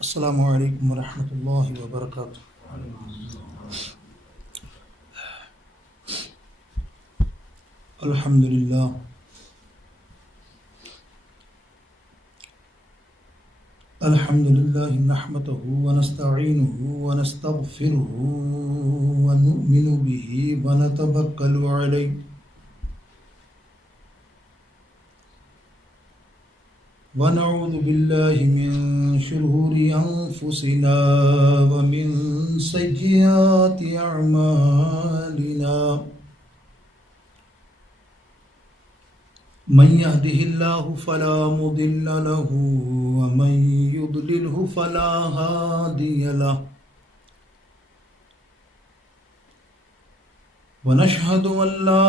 السلام علیکم ورحمۃ اللہ وبرکاتہ۔ الحمد للہ نحمده ونستعینه ونستغفره ونؤمن به ونتوکل علیہ ونعوذ باللہ من شرور انفسنا ومن سیئات اعمالنا من يهده الله فلا مضل له ومن يضلله فلا هادي له ونشهد أن لا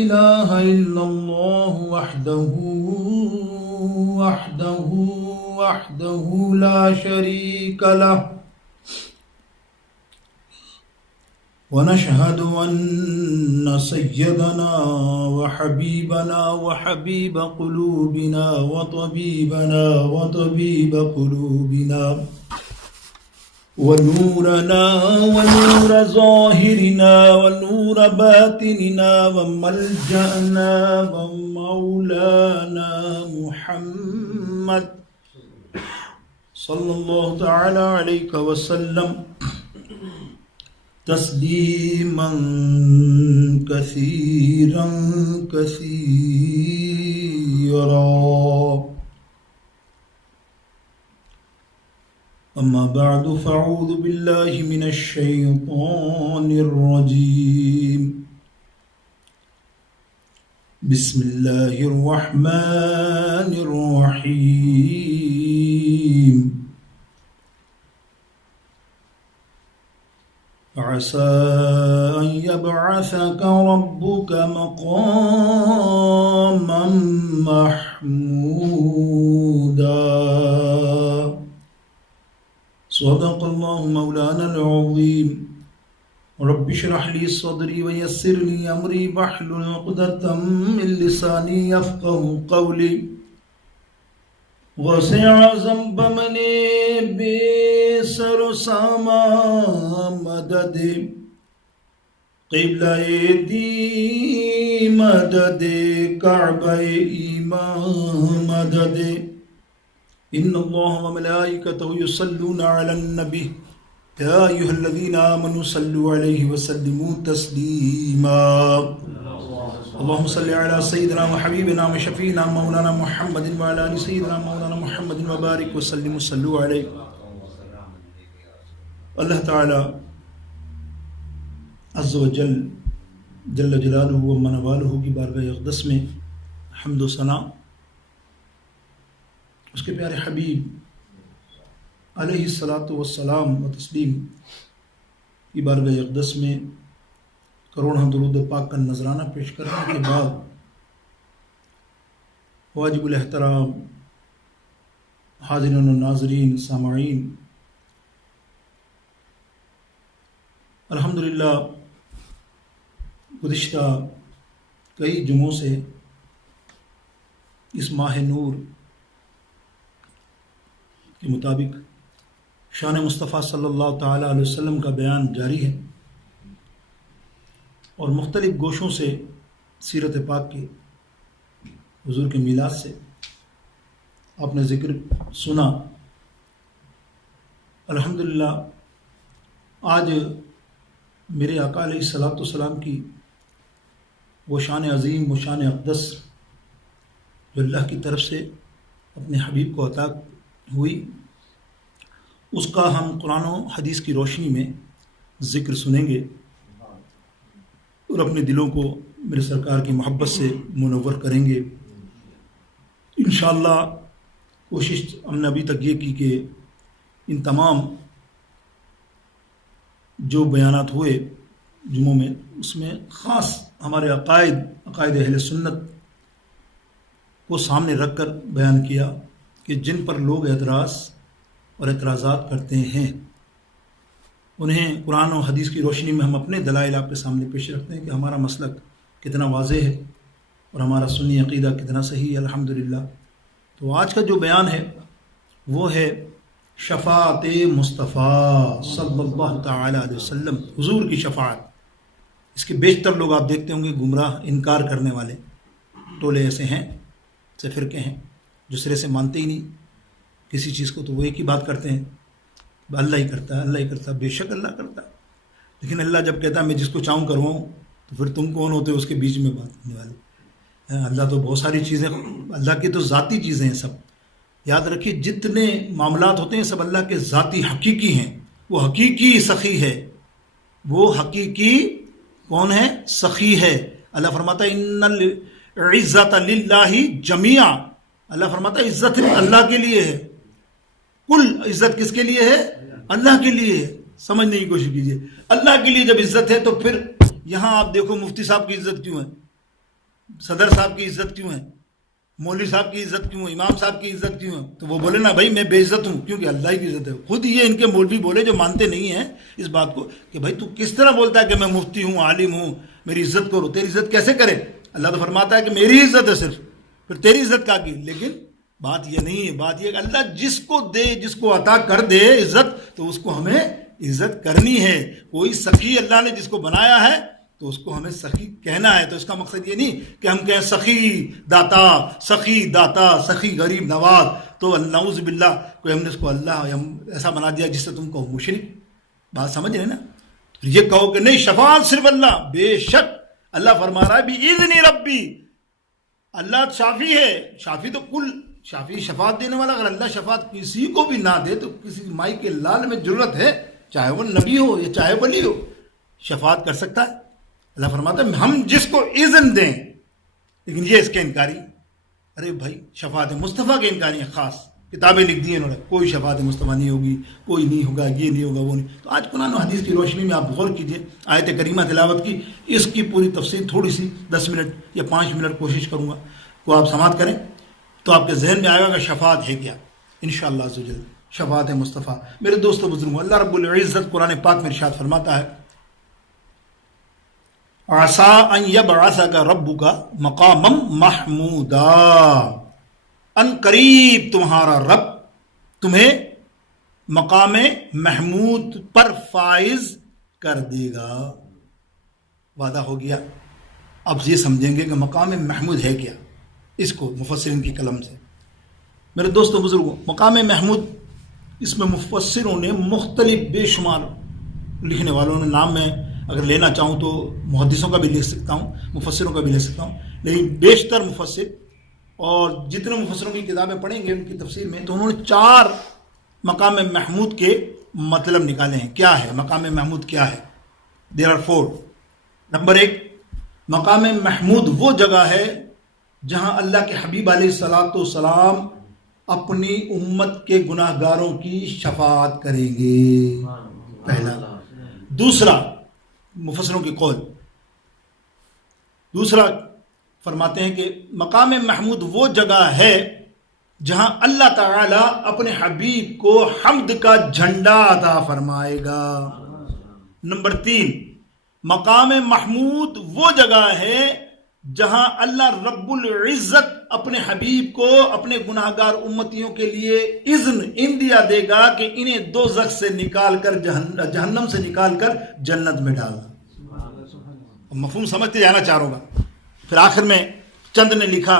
إله إلا الله وحده لا شريك له ونشهد أن سيدنا وحبيبنا وحبيب قلوبنا وطبيب قلوبنا ونورنا ونور ظاهرنا ونور باطننا وملجأنا ومولانا محمد صلى الله تعالى عليه وسلم تسلیما کثیرا کثیرا اما بعد فاعوذ باللہ من الشیطان الرجیم بسم اللہ الرحمن الرحیم عسى أن يبعثك ربك مقاما محمودا صدق الله مولانا العظيم رب اشرح لي صدري ويسر لي أمري واحلل عقدة من لساني يفقهوا قولي وسع ذنب من بسر ساما مدد قبلہ دی مدد کعبہ ایمان مدد ان اللہ وملائکتہ یصلون علی النبی یا ایہا الذین آمنوا صلوا علیہ وسلموا تسلیما اللهم صل على سيدنا وحبيبنا وشفينا مولانا محمد وعلى آل سيدنا مولانا محمد وبارك وسلم وصلوا عليه۔ اللہ تعالی عز و جل جل جلالہ و من والہ کی بارگاہ اقدس میں حمد و ثنا اس کے پیارے حبیب علیہ الصلاۃ والسلام و تسلیم کی بارگاہ اقدس میں کروڑوں درود پاک کا نذرانہ پیش کرنے کے بعد واجب الاحترام حاضرین و ناظرین سامعین، الحمدللہ گزشتہ کئی جمعوں سے اس ماہ نور کے مطابق شان مصطفیٰ صلی اللہ تعالیٰ علیہ وسلم کا بیان جاری ہے اور مختلف گوشوں سے سیرت پاک کے حضور کے میلاد سے آپ نے ذکر سنا۔ الحمدللہ آج میرے آقا علیہ الصلاۃ والسلام کی وہ شان عظیم و شان اقدس جو اللہ کی طرف سے اپنے حبیب کو عطا ہوئی، اس کا ہم قرآن و حدیث کی روشنی میں ذکر سنیں گے اور اپنے دلوں کو میرے سرکار کی محبت سے منور کریں گے انشاءاللہ۔ کوشش ہم نے ابھی تک یہ کی کہ ان تمام جو بیانات ہوئے جمعوں میں، اس میں خاص ہمارے عقائد اہل سنت کو سامنے رکھ کر بیان کیا کہ جن پر لوگ اعتراض اور اعتراضات کرتے ہیں انہیں قرآن و حدیث کی روشنی میں ہم اپنے دلائل آپ کے سامنے پیش رکھتے ہیں کہ ہمارا مسلک کتنا واضح ہے اور ہمارا سنی عقیدہ کتنا صحیح ہے الحمدللہ۔ تو آج کا جو بیان ہے وہ ہے شفاعت مصطفیٰ صلی اللہ تعالی علیہ وسلم، حضور کی شفاعت۔ اس کے بیشتر لوگ آپ دیکھتے ہوں گے گمراہ، انکار کرنے والے ٹولے ایسے ہیں، سے فرقے ہیں جو سرے سے مانتے ہی نہیں کسی چیز کو، تو وہ ایک ہی بات کرتے ہیں، اللہ ہی کرتا ہے، اللہ ہی کرتا ہے۔ بے شک اللہ کرتا ہے، لیکن اللہ جب کہتا ہے میں جس کو چاہوں کرواؤں، تو پھر تم کون ہوتے ہو اس کے بیچ میں بات کرنے والے؟ اللہ تو بہت ساری چیزیں، اللہ کی تو ذاتی چیزیں ہیں سب۔ یاد رکھیے جتنے معاملات ہوتے ہیں سب اللہ کے ذاتی حقیقی ہیں۔ وہ حقیقی سخی ہے، وہ حقیقی کون ہے؟ سخی ہے۔ اللہ فرماتا ہے ان العزت للہ جمیعا، اللہ فرماتا ہے عزت اللہ کے لیے ہے، کل عزت کس کے لیے ہے؟ اللہ کے لیے ہے۔ سمجھنے کی کوشش کیجیے، اللہ کے لیے جب عزت ہے تو پھر یہاں آپ دیکھو مفتی صاحب کی عزت کیوں ہے، صدر صاحب کی عزت کیوں ہے، مولوی صاحب کی عزت کیوں ہے، امام صاحب کی عزت کیوں ہے؟ تو وہ بولے نا بھائی میں بے عزت ہوں، کیونکہ اللہ کی عزت ہے۔ خود یہ ان کے مولوی بولے جو مانتے نہیں ہیں اس بات کو کہ بھائی تو کس طرح بولتا ہے کہ میں مفتی ہوں، عالم ہوں، میری عزت کرو؟ تیری عزت کیسے کرے؟ اللہ تو فرماتا ہے کہ میری عزت ہے صرف، پھر تیری عزت کا کی؟ لیکن بات یہ نہیں ہے، بات یہ کہ اللہ جس کو دے، جس کو عطا کر دے عزت، تو اس کو ہمیں عزت کرنی ہے۔ کوئی سخی اللہ نے جس کو بنایا ہے تو اس کو ہمیں سخی کہنا ہے۔ تو اس کا مقصد یہ نہیں کہ ہم کہیں سخی داتا، سخی داتا، سخی غریب نواز، تو نعوذ باللہ کوئی ہم نے اس کو اللہ ایسا بنا دیا جس سے تم کو مشرک۔ بات سمجھ رہے نا؟ یہ کہو کہ نہیں شفاعت صرف اللہ، بے شک اللہ فرما رہا ہے بِإِذْنِ ربی، اللہ شافی ہے۔ شافی تو کل شافی، شفاعت دینے والا۔ اگر اللہ شفاعت کسی کو بھی نہ دے تو کسی مائی کے لال میں ضرورت ہے، چاہے وہ نبی ہو یا چاہے ولی ہو، شفاعت کر سکتا ہے۔ اللہ فرماتا ہے ہم جس کو اذن دیں، لیکن یہ اس کے انکاری۔ ارے بھائی شفاعت مصطفیٰ کے انکاری ہیں، خاص کتابیں لکھ دی ہیں انہوں نے، کوئی شفاعت مصطفیٰ نہیں ہوگی، کوئی نہیں ہوگا، یہ نہیں ہوگا، وہ نہیں۔ تو آج قرآن و حدیث کی روشنی میں آپ غور کیجئے، آیت کریمہ تلاوت کی، اس کی پوری تفسیر تھوڑی سی 10 منٹ یا 5 منٹ کوشش کروں گا کو آپ سماعت کریں تو آپ کے ذہن میں آئے گا کہ شفاعت ہے کیا انشاءاللہ عز و جل۔ شفاعت مصطفیٰ، میرے دوستو بزرگوں، اللہ رب العزت قرآن پاک میں ارشاد فرماتا ہے عَسَىٰ أَن يَبْعَثَكَ رَبُّكَ مَقَامًا مَحْمُودًا، ان قریب تمہارا رب تمہیں مقام محمود پر فائز کر دے گا۔ وعدہ ہو گیا۔ اب یہ سمجھیں گے کہ مقام محمود ہے کیا، اس کو مفسرین کی قلم سے۔ میرے دوستو بزرگوں، مقام محمود اس میں مفسروں نے مختلف بے شمار لکھنے والوں نے نام، میں اگر لینا چاہوں تو محدثوں کا بھی لکھ سکتا ہوں، مفسروں کا بھی لکھ سکتا ہوں، لیکن بیشتر مفسر اور جتنے مفسروں کی کتابیں پڑھیں گے ان کی تفسیر میں، تو انہوں نے 4 مقام محمود کے مطلب نکالے ہیں۔ کیا ہے مقام محمود؟ کیا ہے؟ There are 4۔ نمبر 1، مقام محمود وہ جگہ ہے جہاں اللہ کے حبیب علیہ الصلوۃ والسلام اپنی امت کے گناہ گاروں کی شفاعت کریں گے، پہلا۔ دوسرا، مفسروں کے قول، دوسرا فرماتے ہیں کہ مقام محمود وہ جگہ ہے جہاں اللہ تعالی اپنے حبیب کو حمد کا جھنڈا عطا فرمائے گا۔ نمبر 3، مقام محمود وہ جگہ ہے جہاں اللہ رب العزت اپنے حبیب کو اپنے گناہ گار امتیوں کے لیے اذن دیا دے گا کہ انہیں دوزخ سے نکال کر جہنم سے نکال کر جنت میں ڈالنا۔ مفہوم سمجھتے جانا چاروں کا۔ پھر آخر میں چند نے لکھا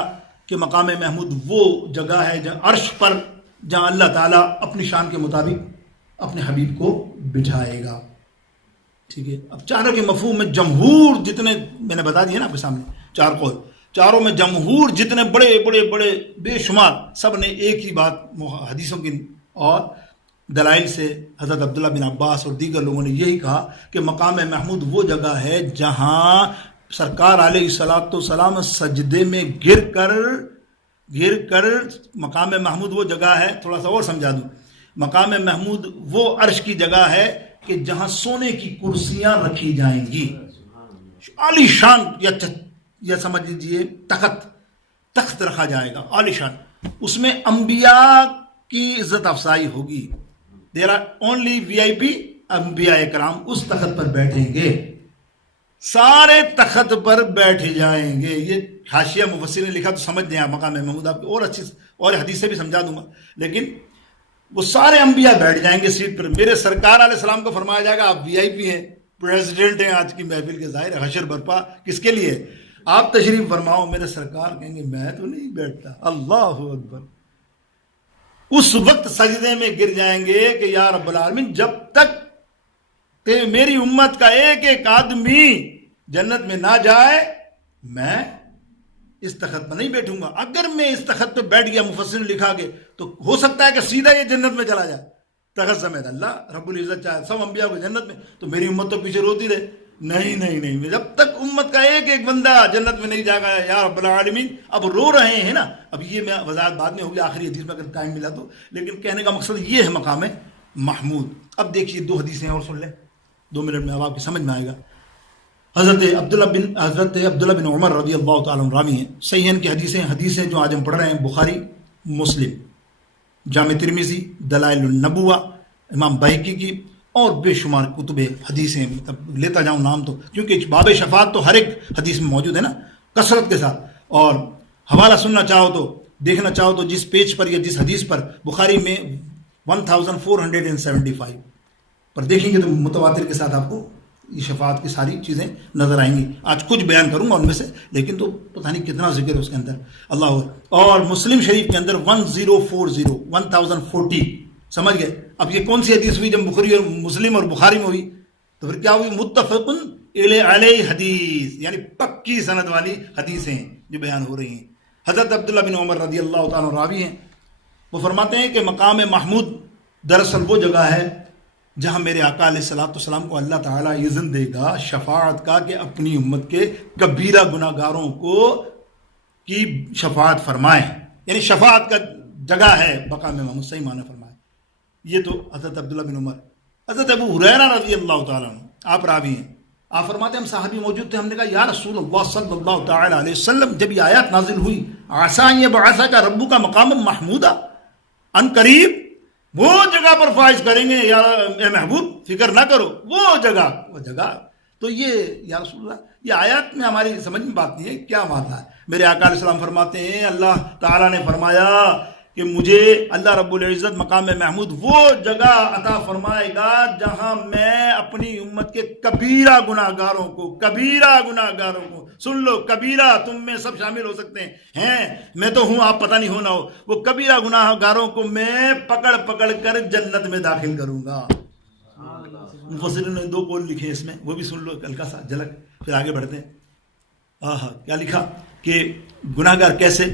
کہ مقام محمود وہ جگہ ہے جہاں عرش پر، جہاں اللہ تعالیٰ اپنی شان کے مطابق اپنے حبیب کو بٹھائے گا۔ ٹھیک ہے، اب چاروں کے مفہوم میں جمہور جتنے میں نے بتا دیے نا آپ کے سامنے 4 قول، چاروں میں جمہور جتنے بڑے بڑے بڑے بے شمار، سب نے ایک ہی بات حدیثوں کی اور دلائل سے حضرت عبداللہ بن عباس اور دیگر لوگوں نے یہی کہا کہ مقام محمود وہ جگہ ہے جہاں سرکار علیہ الصلوۃ والسلام سجدے میں گر کر مقام محمود وہ جگہ ہے، تھوڑا سا اور سمجھا دوں، مقام محمود وہ عرش کی جگہ ہے کہ جہاں سونے کی کرسیاں رکھی جائیں گی، عالی شان یا سمجھ لیجیے تخت رکھا جائے گا عالی شان، اس میں انبیاء کی عزت افزائی ہوگی۔ دیر آر اونلی VIP انبیاء کرام اس تخت پر بیٹھیں گے، سارے تخت پر بیٹھ جائیں گے۔ یہ حاشیہ مفسر نے لکھا تو سمجھ لیں آپ مقام محمود، آپ کو اور اچھی اور حدیث سے بھی سمجھا دوں گا، لیکن وہ سارے انبیاء بیٹھ جائیں گے سیٹ پر. میرے سرکار علیہ السلام کو فرمایا جائے گا آپ VIP ہیں, پریزیڈنٹ ہیں آج کی محفل کے. ظاہر حشر برپا کس کے لیے؟ آپ تشریف فرماؤ. میرے سرکار کہیں گے میں تو نہیں بیٹھتا. اللہ اکبر. اس وقت سجدے میں گر جائیں گے کہ یا رب العالمین جب تک کہ میری امت کا ایک ایک آدمی جنت میں نہ جائے میں اس تخت پر نہیں بیٹھوں گا. اگر میں اس تخت پہ بیٹھ گیا, مفسر نے لکھا کہ تو ہو سکتا ہے کہ سیدھا یہ جنت میں چلا جائے تخت سمیت. اللہ رب العزت چاہے سب انبیاء کو جنت میں, تو میری امت تو پیچھے روتی رہے. نہیں, جب تک امت کا ایک ایک بندہ جنت میں نہیں جائے گا یا رب العالمین. اب رو رہے ہیں نا, اب یہ میں وضاحت بعد میں ہوگی آخری حدیث میں اگر ٹائم ملا تو, لیکن کہنے کا مقصد یہ ہے مقام محمود. اب دیکھیے 2 حدیثیں اور سن لیں, 2 منٹ میں اب آپ کی سمجھ میں آئے گا. حضرت عبداللہ بن عمر رضی اللہ تعالیٰ عنہ راوی ہیں. صحیحین کی حدیثیں جو آج ہم پڑھ رہے ہیں, بخاری, مسلم, جامع ترمذی, دلائل النبوہ, امام بہقی کی اور بے شمار کتب حدیثیں. اب لیتا جاؤں نام تو, کیونکہ باب شفاعت تو ہر ایک حدیث میں موجود ہے نا کثرت کے ساتھ. اور حوالہ سننا چاہو تو, دیکھنا چاہو تو جس پیج پر یا جس حدیث پر بخاری میں 1475 پر دیکھیں گے تو متواتر کے ساتھ آپ کو یہ شفاعت کی ساری چیزیں نظر آئیں گی. آج کچھ بیان کروں گا ان میں سے, لیکن تو پتہ نہیں کتنا ذکر ہے اس کے اندر. اللہ. اور مسلم شریف کے اندر 1040 سمجھ گئے. اب یہ کون سی حدیث ہوئی؟ جب بخاری اور مسلم اور بخاری میں ہوئی تو پھر کیا ہوئی؟ متفق علیہ حدیث, یعنی پکی سند والی حدیثیں جو بیان ہو رہی ہیں. حضرت عبداللہ بن عمر رضی اللہ تعالیٰ راوی ہیں, وہ فرماتے ہیں کہ مقام محمود دراصل وہ جگہ ہے جہاں میرے آقا علیہ الصلوۃ والسلام کو اللہ تعالیٰ اذن دے گا شفاعت کا کہ اپنی امت کے کبیرہ گناہ گاروں کو کی شفاعت فرمائیں. یعنی شفاعت کا جگہ ہے مقام محمود, صحیح معنی فرمائے. یہ تو حضرت عبداللہ بن عمر. حضرت ابو ہریرہ رضی اللہ تعالیٰ عنہ آپ راوی ہیں, آپ فرماتے ہیں ہم صحابی موجود تھے, ہم نے کہا یا رسول اللہ صلی اللہ تعالیٰ علیہ وسلم جب یہ آیات نازل ہوئی عسیٰ ان یبعثک ربک مقاما محمودا, ان قریب وہ جگہ پر فائز کریں گے یا اے محبوب فکر نہ کرو وہ جگہ. تو یہ یا رسول اللہ یہ آیات میں ہماری سمجھ میں بات نہیں ہے, کیا معنی ہے؟ میرے آقا علیہ السلام فرماتے ہیں اللہ تعالیٰ نے فرمایا کہ مجھے اللہ رب العزت مقام محمود وہ جگہ عطا فرمائے گا جہاں میں اپنی امت کے کبیرہ گناہ گاروں کو سن لو, کبیرہ تم میں سب شامل ہو سکتے ہیں, میں تو ہوں آپ پتہ نہیں ہونا ہو, وہ کبیرہ گناہ گاروں کو میں پکڑ کر جنت میں داخل کروں گا. مفسرین نے 2 قول لکھے اس میں, وہ بھی سن لو ہلکا سا جھلک, پھر آگے بڑھتے ہیں. کیا لکھا کہ گناہ گار کیسے؟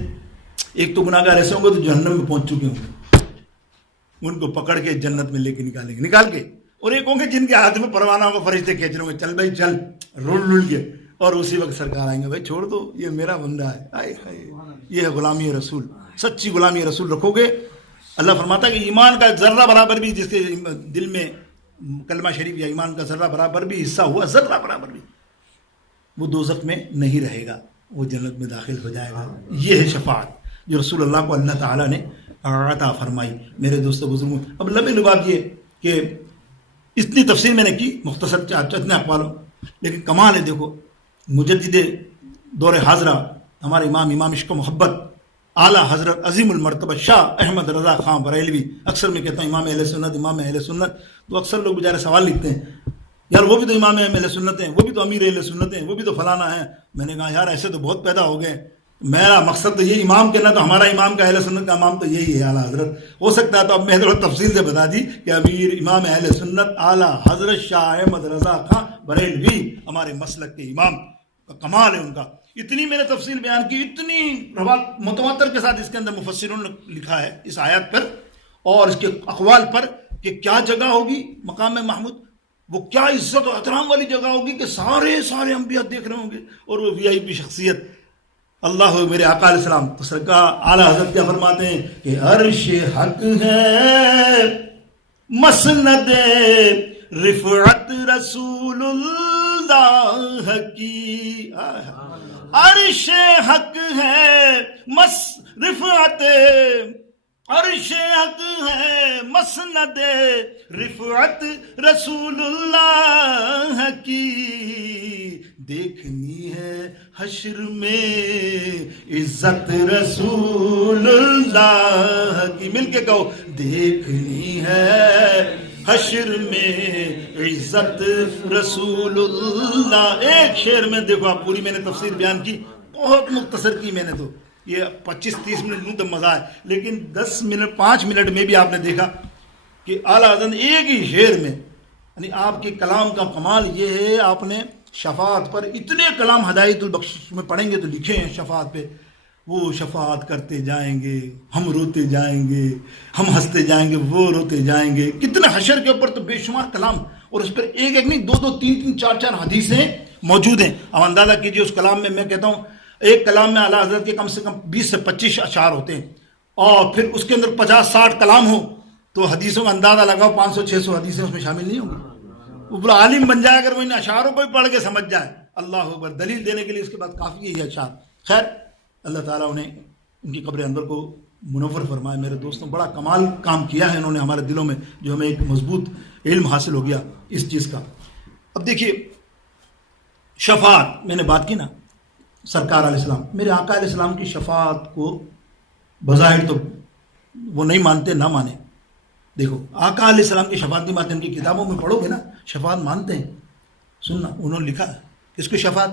ایک تو گناہ گار ایسے ہوں گے تو جہنم میں پہنچ چکے ہوں گے, ان کو پکڑ کے جنت میں لے کے نکال کے, اور ایک ہوں گے جن کے ہاتھ میں پروانہ ہوگا, فرشتے کھینچ رہے ہوں گے, چل بھائی چل, رول کے, اور اسی وقت سرکار آئیں گے, بھائی چھوڑ دو یہ میرا بندہ ہے. یہ ہے غلامی رسول, سچی غلامی رسول رکھو گے. اللہ فرماتا ہے کہ ایمان کا ذرہ برابر بھی جس کے دل میں کلمہ شریف یا ایمان کا ذرہ برابر بھی حصہ ہوا, ذرہ برابر بھی, وہ دوزخ میں نہیں رہے گا, وہ جنت میں داخل ہو جائے گا. یہ ہے شفاعت جو رسول اللہ کو اللہ تعالیٰ نے عطا فرمائی. میرے دوستو بزرگوں, اب لمبی لباب یہ کہ اتنی تفسیر میں نے کی مختصر اتنے اقوالوں, لیکن کمال ہے. دیکھو مجدد دور حاضرہ ہمارے امام عشق و محبت اعلیٰ حضرت عظیم المرتبہ شاہ احمد رضا خان بریلوی, اکثر میں کہتا ہوں امام اہل سنت, تو اکثر لوگ بیچارے سوال لکھتے ہیں یار وہ بھی تو امام اہل سنت ہیں, وہ بھی تو امیر اہل سنت ہیں, وہ بھی تو فلانا ہیں. میں نے کہا یار ایسے تو بہت پیدا ہو گئے, میرا مقصد تو یہ امام کہنا, تو ہمارا امام کا اہل سنت کا امام تو یہی ہے اعلیٰ حضرت. ہو سکتا ہے تو اب میں تھوڑا تفصیل سے بتا دی کہ امام اہل سنت اعلیٰ حضرت شاہ احمد رضا خان بریلوی ہمارے مسلک کے امام کا کمال ہے ان کا. اتنی میں نے تفصیل بیان کی, اتنی روایت متواتر کے ساتھ اس کے اندر مفسرون نے لکھا ہے اس آیات پر اور اس کے اقوال پر کہ کیا جگہ ہوگی مقام محمود, وہ کیا عزت و احترام والی جگہ ہوگی کہ سارے انبیاء دیکھ رہے ہوں گے, اور وہ VIP شخصیت اللہ میرے آقا علیہ السلام. تو سرکار اعلیٰ حضرت کیا فرماتے ہیں کہ عرش حق ہے مسند رفعت رسول اللہ کی, عرش حق ہے رفعت, عرش حق ہے مسند رفعت رسول اللہ کی, دیکھنی ہے حشر میں عزت رسول اللہ کی. مل کے کہو دیکھنی ہے حشر میں عزت رسول اللہ. ایک شعر میں دیکھو آپ پوری میں نے تفسیر بیان کی, بہت مختصر کی میں نے, تو یہ 25-30 منٹ لوں تو مزہ ہے, لیکن 10 منٹ 5 منٹ میں بھی آپ نے دیکھا کہ اعلیٰ حضرت ایک ہی شعر میں, یعنی آپ کے کلام کا کمال یہ ہے, آپ نے شفاعت پر اتنے کلام ہدایت البخش میں پڑھیں گے تو لکھے ہیں شفاعت پہ, وہ شفاعت کرتے جائیں گے, ہم روتے جائیں گے, ہم ہنستے جائیں گے, وہ روتے جائیں گے. کتنے حشر کے اوپر تو بے شمار کلام, اور اس پر ایک ایک نہیں 2-2 3-3 4-4 حدیثیں موجود ہیں. اب اندازہ کیجیے اس کلام میں کہتا ہوں ایک کلام میں اعلیٰ حضرت کے کم سے کم 20 سے 25 اشعار ہوتے ہیں, اور پھر اس کے اندر 50-60 کلام ہو تو حدیثوں کا اندازہ لگاؤ 500-600 حدیثیں اس میں شامل نہیں ہوں گی. وہ پورا عالم بن جائے اگر وہ ان اشعاروں کو بھی پڑھ کے سمجھ جائے. اللہ اکبر, دلیل دینے کے لیے اس کے بعد کافی ہے یہ اشعار. خیر اللہ تعالیٰ انہیں ان کی قبر انور کو منور فرمائے. میرے دوستوں بڑا کمال کام کیا ہے انہوں نے ہمارے دلوں میں, جو ہمیں ایک مضبوط علم حاصل ہو گیا اس چیز کا. اب دیکھیے شفاعت میں نے بات کی نا, سرکار علیہ السلام, میرے آقا علیہ السلام کی شفاعت کو بظاہر تو وہ نہیں مانتے, نہ مانے. دیکھو آقا علیہ السلام کی شفاعت نہیں مانتے, ان کی کتابوں میں پڑھو گے نا شفاعت مانتے ہیں. سننا انہوں نے لکھا کس کو شفاعت,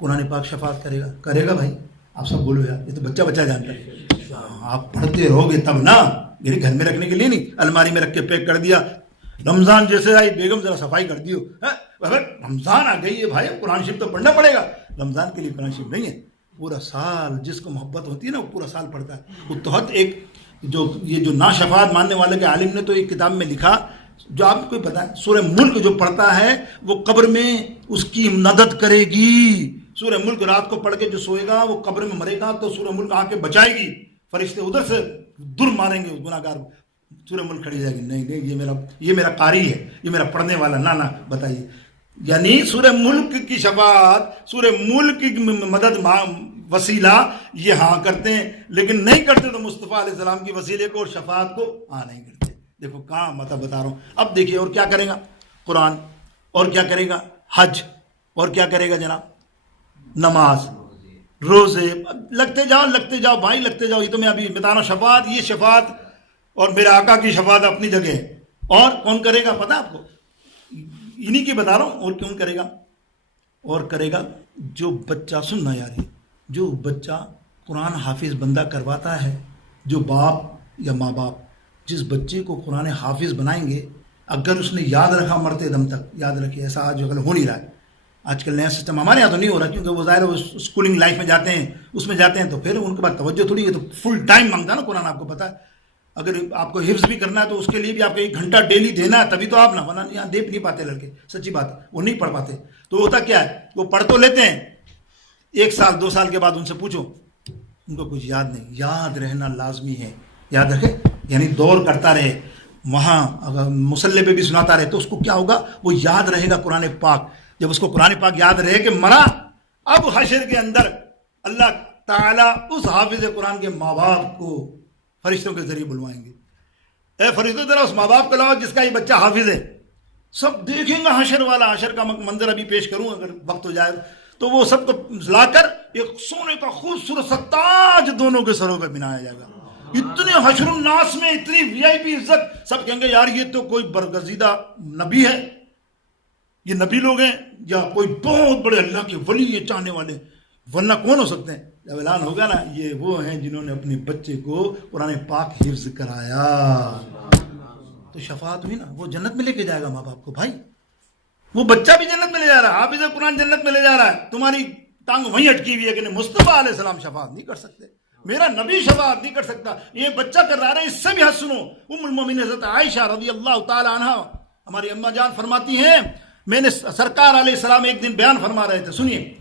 قرآن پاک شفاعت کرے گا بھائی. آپ سب بولو یار یہ تو بچہ جانتا ہے, آپ پڑھتے رہو گے تب نا, میرے گھر میں رکھنے کے لیے نہیں, الماری میں رکھ کے پیک کر دیا. رمضان جیسے آئی بیگم ذرا صفائی کر دیو, اگر رمضان آ گئی ہے بھائی قرآن شریف تو پڑھنا پڑے گا. رمضان کے لیے قرآن شریف نہیں ہے, پورا سال جس کو محبت ہوتی ہے نا وہ پورا سال پڑھتا ہے. وہ تحت ایک جو ناشفاعت ماننے والے کے عالم نے تو ایک کتاب میں لکھا, جو آپ کو پتا ہے, سورہ ملک جو پڑھتا ہے وہ قبر میں اس کی مدد کرے گی. سورہ ملک رات کو پڑھ کے جو سوئے گا وہ قبر میں مرے گا تو سورہ ملک آ کے بچائے گی. فرشتے ادھر سے در ماریں گے اس گناہگار کو, سورہ ملک کھڑی جائے گی, نہیں یہ میرا قاری ہے, یہ میرا پڑھنے والا, نہ بتائیے. یعنی سورہ ملک کی شفاعت, سورہ ملک کی مدد وسیلہ یہ ہاں کرتے ہیں, لیکن نہیں کرتے تو مصطفیٰ علیہ السلام کی وسیلے کو اور شفاعت کو نہیں کرتے. دیکھو کہاں مطلب بتا رہا ہوں. اب دیکھیے اور کیا کرے گا قرآن, اور کیا کرے گا حج, اور کیا کرے گا جناب نماز, روزے. لگتے جاؤ بھائی لگتے جاؤ. یہ تو میں ابھی بتا رہا ہوں شفاعت, یہ شفاعت اور میرے آقا کی شفاعت اپنی جگہ ہے. اور کون کرے گا پتا آپ کو, انہی کی بتا رہا ہوں. اور کیوں کرے گا, اور کرے گا جو بچہ, سننا یار, جو بچہ قرآن حافظ بندہ کرواتا ہے, جو باپ یا ماں باپ جس بچے کو قرآن حافظ بنائیں گے, اگر اس نے یاد رکھا مرتے دم تک, یاد رکھے, ایسا آج اگر ہو نہیں رہا ہے. آج کل نیا سسٹم ہمارے یہاں تو نہیں ہو رہا, کیونکہ وہ ظاہر ہے وہ اسکولنگ لائف میں جاتے ہیں, اس میں جاتے ہیں تو پھر ان کے بعد توجہ تھوڑی ہے, تو فل ٹائم مانگتا ہے نا قرآن, آپ کو پتا ہے. اگر آپ کو حفظ بھی کرنا ہے تو اس کے لیے بھی آپ کو 1 گھنٹہ ڈیلی دینا ہے, تبھی تو آپ ورنہ یہاں دے نہیں پاتے لڑکے, سچی بات ہے, وہ نہیں پڑھ پاتے. تو ہوتا کیا ہے, وہ پڑھ تو لیتے ہیں, 1 سال 2 سال کے بعد ان سے پوچھو, ان کو کچھ یاد نہیں. یاد رہنا لازمی ہے, یاد رکھے, یعنی دور کرتا رہے, وہاں اگر مصلی پہ بھی سناتا رہے تو اس کو کیا ہوگا, وہ یاد رہے گا قرآن پاک. جب اس کو قرآن پاک یاد رہے کہ مرا, اب حشر کے اندر اللہ تعالیٰ اس حافظ قرآن کے ماں باپ کو فرشتوں کے ذریعے بلوائیں گے. اے فرشتوں ذرا اس ماں باپ کو لاؤ جس کا یہ بچہ حافظ ہے. سب دیکھیں گا حشر والا, حشر کا منظر ابھی پیش کروں اگر وقت ہو جائے تو, وہ سب کو لا کر ایک سونے کا خوبصورت سا تاج دونوں کے سروں پہ بنایا جائے گا. اتنے حشر الناس میں اتنی VIP عزت, سب کہیں گے یار یہ تو کوئی برگزیدہ نبی ہے, یہ نبی لوگ ہیں یا کوئی بہت بڑے اللہ کے ولی یہ چاہنے والے, ورنہ کون ہو سکتے ہیں. جب اعلان ہوگا نا یہ وہ ہیں جنہوں نے اپنے بچے کو قرآن پاک حفظ کرایا, تو شفاعت ہوئی نا, وہ جنت میں لے کے جائے گا ماں باپ کو. بھائی وہ بچہ بھی جنت میں لے جا رہا ہے, حافظ قرآن جنت میں لے جا رہا ہے, تمہاری ٹانگ وہیں اٹکی ہوئی ہے کہ مصطفیٰ علیہ السلام شفاعت نہیں کر سکتے, میرا نبی شفاعت نہیں کر سکتا, یہ بچہ کر رہا ہے. اس سے بھی حد سنو, ام المومنین حضرت عائشہ رضی اللہ تعالی عنہا ہماری اماں جان فرماتی ہیں, میں نے سرکار علیہ السلام ایک دن بیان فرما رہے تھے, سنیے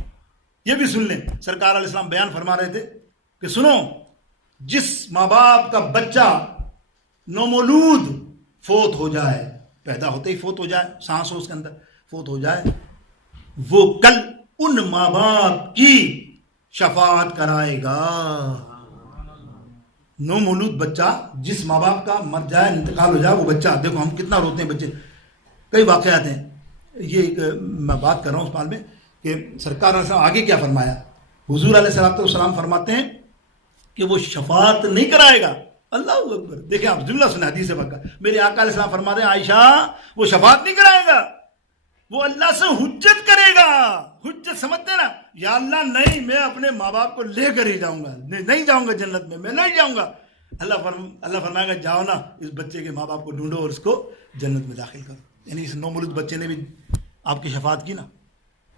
یہ بھی سن لیں. سرکار علیہ السلام بیان فرما رہے تھے کہ سنو, جس ماں باپ کا بچہ نومولود فوت ہو جائے, پیدا ہوتے ہی فوت ہو جائے, سانس ہو اس کے اندر فوت ہو جائے, وہ کل ان ماں باپ کی شفاعت کرائے گا. نومولود بچہ جس ماں باپ کا مر جائے, انتقال ہو جائے وہ بچہ, دیکھو ہم کتنا روتے ہیں بچے, کئی واقعات ہیں. یہ ایک میں بات کر رہا ہوں اس بارے میں کہ سرکار نے آگے کیا فرمایا. حضور علیہ السلام فرماتے ہیں کہ وہ شفاعت نہیں کرائے گا. اللہ اکبر. دیکھیں آپ جملہ سنیں حدیث پاک. میرے آقا علیہ السلام فرماتے ہیں عائشہ وہ شفاعت نہیں کرائے گا, وہ اللہ سے حجت کرے گا. حجت سمجھتے ہیں نا, یا اللہ نہیں میں اپنے ماں باپ کو لے کر ہی جاؤں گا, نہیں جاؤں گا جنت میں نہیں جاؤں گا. اللہ فرمائے گا جاؤ نا اس بچے کے ماں باپ کو ڈھونڈو اور اس کو جنت میں داخل کرو. یعنی اس نومولود بچے نے بھی آپ کی شفاعت کی نا,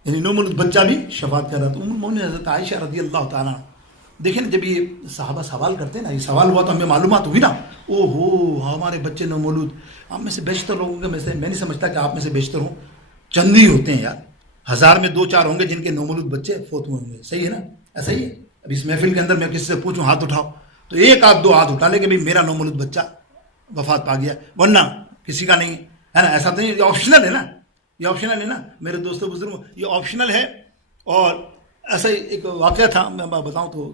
یعنی نومولود بچہ بھی شفاعت کر رہا. تو المومنین حضرت عائشہ رضی اللہ تعالیٰ, دیکھیں نا جب یہ صحابہ سوال کرتے ہیں نا, یہ سوال ہوا تو ہمیں معلومات ہوئی نا, او ہو ہمارے بچے نومولود. آپ میں سے بیشتر لوگوں کے میں نہیں سمجھتا کہ آپ میں سے بیشتر ہوں, چند ہی ہوتے ہیں یار, 1000 میں 2-4 ہوں گے جن کے نومولود بچے فوت ہوئے ہوں گے. صحیح ہے نا, ایسا ہی ہے. اب اس محفل کے اندر میں کسی سے پوچھوں ہاتھ اٹھاؤ تو 1 آدھ 2 ہاتھ اٹھا لے کہ بھائی میرا نومولود بچہ وفات پا گیا, ورنہ کسی کا نہیں ہے نا. ایسا تو نہیں, یہ آپشنل ہے نا, یہ آپشنل ہے نا میرے دوستوں بزرگوں, یہ آپشنل ہے. اور ایسا ہی ایک واقعہ تھا, میں بتاؤں تو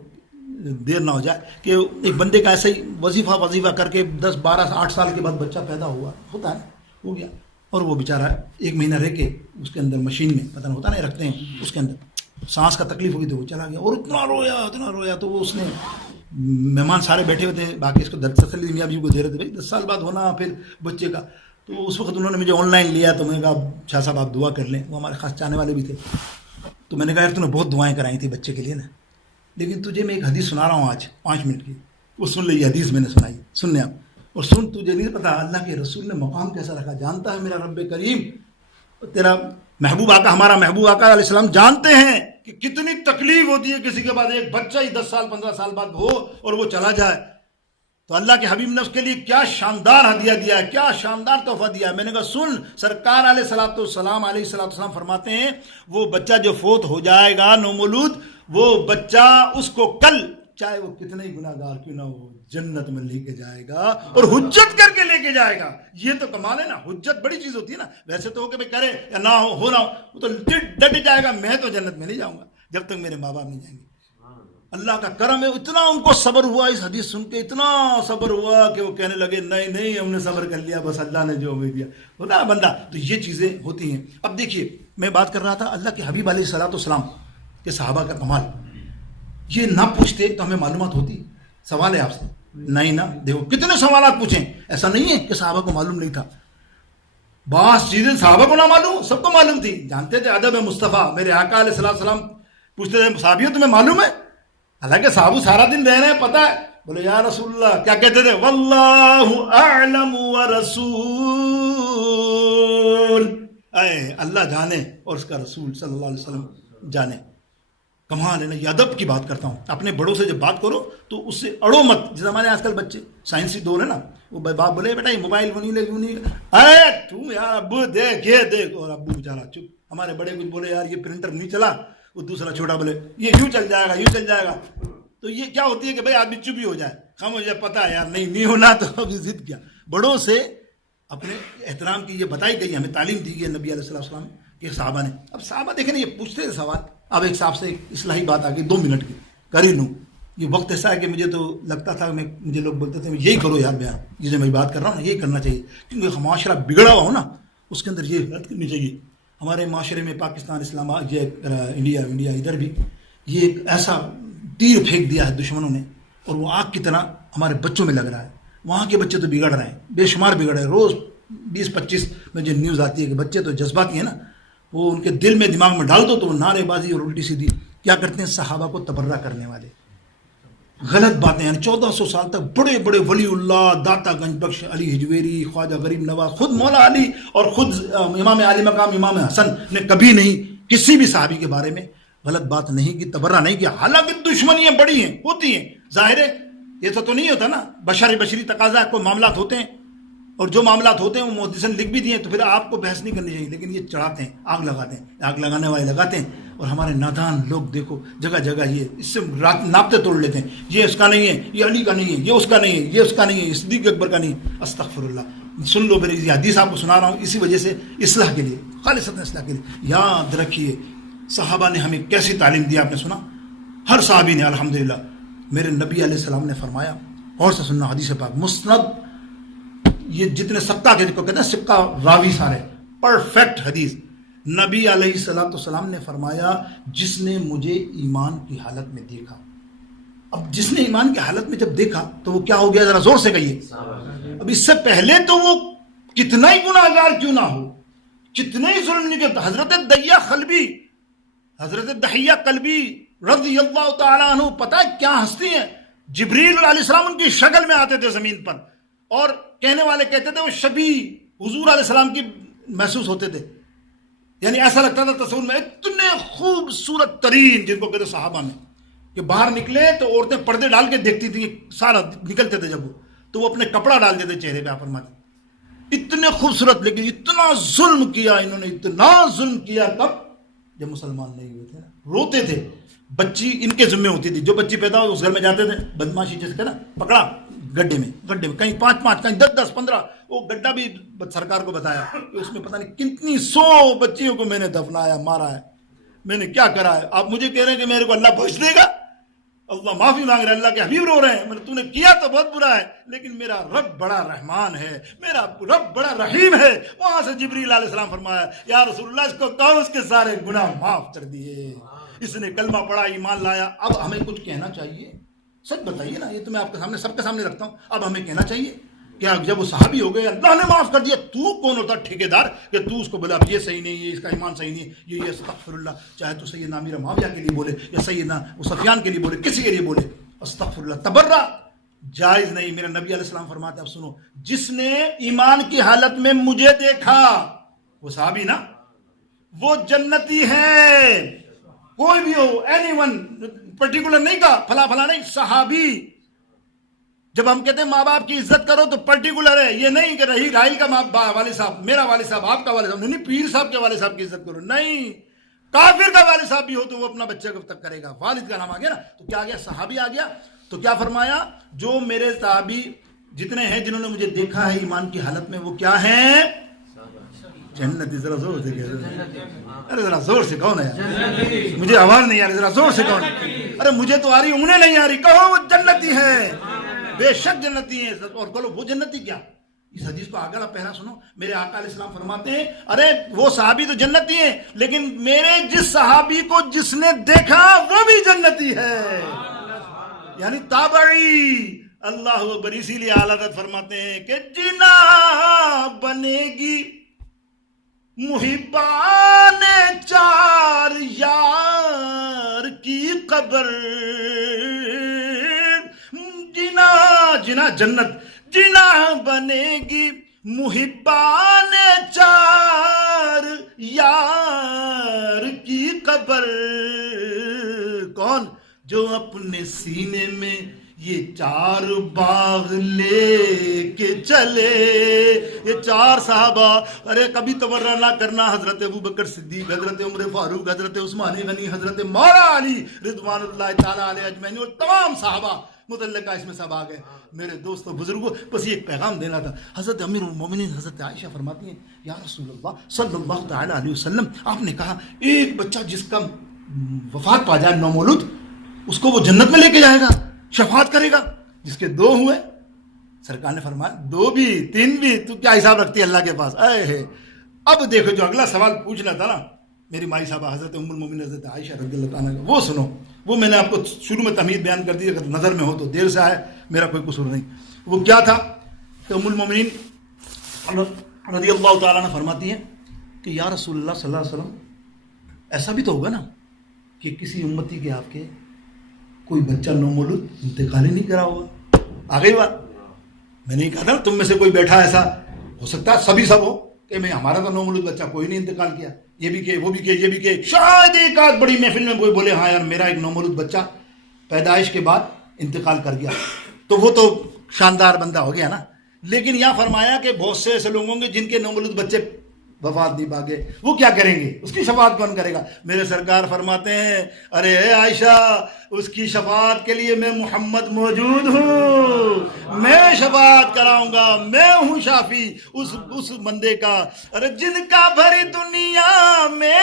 دیر نہ ہو جائے, کہ ایک بندے کا ایسا ہی وظیفہ کر کے 10-12-8 سال کے بعد بچہ پیدا ہوتا ہے, ہو گیا, اور وہ بیچارہ 1 مہینہ رہ کے اس کے اندر مشین میں پتہ نہیں ہوتا نہیں رکھتے ہیں, اس کے اندر سانس کا تکلیف ہوگی تو وہ چلا گیا. اور اتنا رویا تو وہ اس نے, مہمان سارے بیٹھے ہوئے تھے باقی اس کو درد تسلی میاں بھی کو دے رہے تھے, بھائی 10 سال بعد ہونا پھر بچے کا. تو اس وقت انہوں نے مجھے آن لائن لیا, تو میں نے کہا شاہ صاحب آپ دعا کر لیں, وہ ہمارے خاص چاہنے والے بھی تھے. تو میں نے کہا یار تو نے بہت دعائیں کرائی تھی بچے کے لیے نا, لیکن تجھے میں ایک حدیث سنا رہا ہوں آج 5 منٹ کی, وہ سن لے. یہ حدیث میں نے سنائی, سننے آپ, اور سن, تجھے نہیں پتا اللہ کے رسول نے مقام کیسا رکھا. جانتا ہے میرا رب کریم, تیرا محبوب آقا, ہمارا محبوب آقا علیہ السلام جانتے ہیں کہ کتنی تکلیف ہوتی ہے کسی کے بعد ایک بچہ ہی 10 سال 15 سال بعد ہو اور وہ چلا جائے. تو اللہ کے حبیب نے اس کے لیے کیا شاندار ہدیہ دیا ہے, کیا شاندار تحفہ دیا ہے. میں نے کہا سن, سرکار علیہ السلام فرماتے ہیں وہ بچہ جو فوت ہو جائے گا نومولود, وہ بچہ اس کو کل چاہے وہ کتنے ہی گناہ گار کیوں نہ ہو جنت میں لے کے جائے گا, اور حجت کر کے لے کے جائے گا. یہ تو کمال ہے نا, حجت بڑی چیز ہوتی ہے نا. ویسے تو ہو کہ کرے یا نہ ہو نہ ہو, وہ تو ڈٹ جائے گا, میں تو جنت میں نہیں جاؤں گا جب تک میرے ماں باپ نہیں جائیں گے. اللہ کا کرم ہے, اتنا ان کو صبر ہوا اس حدیث سن کے, اتنا صبر ہوا کہ وہ کہنے لگے نہیں ہم نے صبر کر لیا, بس اللہ نے جو ہمیں دیا ہوتا ہے بندہ. تو یہ چیزیں ہوتی ہیں. اب دیکھیے میں بات کر رہا تھا اللہ کے حبیب علیہ السلام کے صحابہ کا کمال. یہ نہ پوچھتے تو ہمیں معلومات ہوتی. سوال ہے آپ سے, نہیں نا, دیکھو کتنے سوالات پوچھیں, ایسا نہیں ہے کہ صحابہ کو معلوم نہیں تھا. بعض چیزیں صحابہ کو نہ معلوم, سب کو معلوم تھی, جانتے تھے ادب مصطفیٰ. میرے آقا علیہ السلام پوچھتے تھے صحابیوں تمہیں معلوم ہے, حالانکہ صحابہ سارا دن رہ رہے ہیں, پتہ ہے. بولے یا رسول اللہ, کیا کہتے تھے, واللہ اعلم ورسول, اے اللہ جانے اور اس کا رسول صلی اللہ علیہ وسلم جانے. کمال ہے نا, یہ ادب کی بات کرتا ہوں. اپنے بڑوں سے جب بات کرو تو اس سے اڑو مت. جس ہمارے آج کل بچے سائنسی دور ہے نا, وہ باپ بولے بیٹا یہ موبائل وہ نہیں لے, کیوں نہیں, اے تم یار ابو دیکھ یہ دیکھ, اور ابو بیچارہ چپ. ہمارے بڑے کچھ بولے یار یہ پرنٹر نہیں چلا, وہ دوسرا چھوٹا بولے یہ یوں چل جائے گا. تو یہ کیا ہوتی ہے کہ بھائی آدمی چپ ہی ہو جائے, ہم مجھے پتا ہے یار نہیں ہونا, تو ابھی ضد کیا. بڑوں سے اپنے احترام کی یہ بتائی گئی, ہمیں تعلیم دی گئی نبی علیہ السلام کے صحابہ نے. اب صحابہ دیکھیں نا یہ پوچھتے تھے سوال. اب ایک صاحب سے ایک اصلاحی بات آ گئی 2 منٹ کی, کر ہی لوں. یہ وقت ایسا ہے کہ مجھے تو لگتا تھا, مجھے لوگ بولتے تھے یہی کرو یار بیان, یہ جو میں بات کر رہا ہوں نا یہی کرنا چاہیے, کیونکہ معاشرہ بگڑا ہوا ہو نا, اس کے اندر یہ حرکت کرنی چاہیے. ہمارے معاشرے میں پاکستان, اسلام آباد, انڈیا ادھر بھی یہ ایک ایسا تیر پھینک دیا ہے دشمنوں نے, اور وہ آگ کی طرح ہمارے بچوں میں لگ رہا ہے. وہاں کے بچے تو بگڑ رہے ہیں, بے شمار بگڑ رہے ہیں. روز 20-25 میں جو نیوز آتی ہے کہ بچے تو جذباتی ہیں نا, وہ ان کے دل میں دماغ میں ڈال دو تو وہ نعرے بازی اور الٹی سیدھی کیا کرتے ہیں, صحابہ کو تبرہ کرنے والے غلط باتیں. یعنی 1400 سال تک بڑے بڑے ولی اللہ, داتا گنج بخش, علی حجویری, خواجہ غریب نواز, خود مولا علی اور خود امام علی مقام امام حسن نے کبھی نہیں کسی بھی صحابی کے بارے میں غلط بات نہیں کی, تبرہ نہیں کیا. حالانکہ دشمنیاں بڑی ہیں, ہوتی ہیں, ظاہر ہے یہ تو نہیں ہوتا نا, بشری تقاضا, کوئی معاملات ہوتے ہیں, اور جو معاملات ہوتے ہیں وہ محدث نے لکھ بھی دیے, تو پھر آپ کو بحث نہیں کرنی چاہیے. لیکن یہ چڑھاتے ہیں, آگ لگاتے ہیں, آگ لگانے والے لگاتے ہیں. اور ہمارے نادان لوگ دیکھو جگہ جگہ یہ اس سے ناپتے توڑ لیتے ہیں, یہ اس کا نہیں ہے, یہ علی کا نہیں ہے, یہ اس کا نہیں ہے, یہ اس کا نہیں ہے, یہ صدیق اکبر کا نہیں ہے. استغفر اللہ. سن لو, میری یہ حدیث آپ کو سنا رہا ہوں اسی وجہ سے, اصلاح کے لیے, خالصۃ اصلاح کے لیے. یاد رکھیے صحابہ نے ہمیں کیسی تعلیم دی, آپ نے سنا, ہر صحابی نے. الحمدللہ میرے نبی علیہ السلام نے فرمایا, اور سے سننا حدیث پاک مسند, یہ جتنے سکہ کے کو کہتے ہیں سکہ راوی سارے پرفیکٹ حدیث. نبی علیہ الصلوۃ والسلام نے فرمایا جس نے مجھے ایمان کی حالت میں دیکھا. اب جس نے ایمان کی حالت میں جب دیکھا تو وہ کیا ہو گیا؟ ذرا زور سے کہیے. اب اس سے پہلے تو وہ کتنا ہی گناہ گار کیوں نہ ہو, کتنے ہی ظلم نہیں کرتا. حضرت دحیہ قلبی رضی اللہ تعالیٰ عنہ پتہ ہے کیا ہستی ہیں. جبریل علیہ السلام ان کی شکل میں آتے تھے زمین پر, اور کہنے والے کہتے تھے وہ شبیہ حضور علیہ السلام کی محسوس ہوتے تھے. یعنی ایسا لگتا تھا تصور میں اتنے خوبصورت ترین, جن کو کہتے صحابہ میں, کہ باہر نکلے تو عورتیں پردے ڈال کے دیکھتی تھیں, سارا نکلتے تھے جب وہ تو وہ اپنے کپڑا ڈال دیتے چہرے پہ. آپ فرماتے اتنے خوبصورت, لیکن اتنا ظلم کیا انہوں نے, اتنا ظلم کیا. کب؟ جب مسلمان نہیں ہوئے تھے نا. روتے تھے, بچی ان کے ذمہ ہوتی تھی, جو بچی پیدا ہو اس گھر میں جاتے تھے, بدماشی جیسے کہ نا, پکڑا گڈھے میں کہیں 5 کہیں 10 15. وہ گڈھا بھی سرکار کو بتایا کہ اس میں پتہ نہیں کتنی 100 بچیوں کو میں نے دفنایا, مارا ہے, میں نے کیا کرا ہے. آپ مجھے کہہ رہے ہیں کہ میرے کو اللہ بخش دے گا, اللہ معافی مانگ رہے ہیں, اللہ کے حبیب رو رہے ہیں. تو نے کیا تو بہت برا ہے, لیکن میرا رب بڑا رحمان ہے, میرا رب بڑا رحیم ہے. وہاں سے جبریل علیہ السلام فرمایا یا رسول اللہ اس کو کہو اس کے سارے گناہ معاف کر دیے, اس نے کلمہ پڑھا, ایمان لایا. اب ہمیں کچھ کہنا چاہیے, سچ بتائیے نا, یہ تو میں آپ کے سامنے سب کے سامنے رکھتا ہوں. اب ہمیں کہنا چاہیے کہ جب وہ صحابی ہو گئے اللہ نے معاف کر دیا, تو کون ہوتا ٹھیکیدار کہ تو اس کو بولا یہ صحیح نہیں, یہ اس کا ایمان صحیح نہیں, یہ استغفر اللہ, چاہے تو سیدنا امیر معاویہ کے لیے بولے یا سیدنا سفیان کے لیے بولے, کسی کے لیے بولے, استغفر اللہ تبرہ جائز نہیں. میرا نبی علیہ السلام فرماتے ہیں, اب سنو, جس نے ایمان کی حالت میں مجھے دیکھا, وہ صحابی نا, وہ جنتی ہے. کوئی بھی ہو, اینی ون, پرٹیکولر نہیں کہا, فلاں فلاں نہیں, صحابی. جب ہم کہتے ہیں ماں باپ کی عزت کرو تو پرٹیکولر ہے, یہ نہیں کہ رہی راہیل کا والد صاحب, میرا والد صاحب, آپ کا والد صاحب, نہیں پیر صاحب کے والد صاحب کی عزت کرو, نہیں. کافر کا والد صاحب بھی ہو تو وہ اپنا بچے کو تک کرے گا, والد کا نام آ گیا نا, تو کیا آ گیا؟ صحابی آ گیا. تو کیا فرمایا؟ جو میرے صحابی جتنے ہیں جنہوں نے مجھے دیکھا ہے ایمان کی حالت میں, وہ کیا ہیں؟ جنتی. ذرا زور سے کہو, ارے ذرا زور سے کہو نا یار, مجھے آواز نہیں آ رہی, ذرا زور سے کہو. ارے مجھے تو آ رہی, انہیں نہیں آ رہی, کہو وہ جنتی ہے, بے شک جنتی ہیں. اور بولو وہ جنتی کیا؟ اس حدیث کو آگے پہلا سنو. میرے آقا علیہ السلام فرماتے ہیں ارے وہ صحابی تو جنتی ہیں, لیکن میرے جس صحابی کو جس نے دیکھا وہ بھی جنتی ہے, یعنی تابعی. اللہ اکبر. اسی لیے اعلیٰ حضرت فرماتے ہیں کہ جنا بنے گی محبان چار یار کی قبر, جنا جنت, جنا بنے گی محبان چار یار کی قبر. کون؟ جو اپنے سینے میں یہ 4 باغ لے کے چلے. یہ 4 صحابہ, ارے کبھی تبرہ نہ کرنا, حضرت ابوبکر صدیق, حضرت عمر فاروق, حضرت عثمان غنی, حضرت مولا علی رضوان اللہ تعالیٰ علیہ اجمعین, اور تمام صحابہ متعلقہ اس میں سب آ گئے. میرے دوستوں بزرگوں, بس یہ ایک پیغام دینا تھا. حضرت امیر المومنین حضرت عائشہ فرماتی ہیں یا رسول اللہ صلی اللہ تعالیٰ علیہ وسلم, آپ نے کہا ایک بچہ جس کا وفات پا جائے نومولود, اس کو وہ جنت میں لے کے جائے گا, شفاعت کرے گا. جس کے 2 ہوئے, سرکار نے فرمایا 2 بھی 3 بھی, تو کیا حساب رکھتی ہے اللہ کے پاس. اے اب دیکھو جو اگلا سوال پوچھنا تھا نا میری مائی صاحبہ حضرت ام المومنین حضرت عائشہ رضی اللہ عنہا, وہ سنو. وہ میں نے آپ کو شروع میں تمہید بیان کر دی, اگر نظر میں ہو تو دیر سے آئے, میرا کوئی قصور نہیں. وہ کیا تھا کہ ام المومنین رضی اللہ تعالیٰ عنہ فرماتی ہیں کہ یا رسول اللہ صلی اللہ علیہ وسلم, ایسا بھی تو ہوگا نا کہ کسی امتی کے آپ کے کوئی بچہ نومولود انتقال ہی نہیں کرا ہوگا. آ گئی بات. میں نے کہا تھا تم میں سے کوئی بیٹھا, ایسا ہو سکتا ہے سبھی سب ہو کہ میں ہمارا تو نومولود بچہ کوئی نہیں انتقال کیا, یہ بھی کہ وہ بھی کہ یہ بھی کہ شاید ایک آدھ بڑی محفل میں کوئی بولے ہاں یار میرا ایک نومولود بچہ پیدائش کے بعد انتقال کر گیا, تو وہ تو شاندار بندہ ہو گیا نا. لیکن یہاں فرمایا کہ بہت سے ایسے لوگ ہوں گے جن کے نومولود بچے وفات نہیں پاگے, وہ کیا کریں گے, اس کی شفاعت کون کرے گا؟ میرے سرکار فرماتے ہیں ارے عائشہ, اس کی شفاعت کے لیے میں محمد موجود ہوں, میں شفاعت کراؤں گا, میں ہوں شافی اس بندے کا. ارے جن کا بھری دنیا میں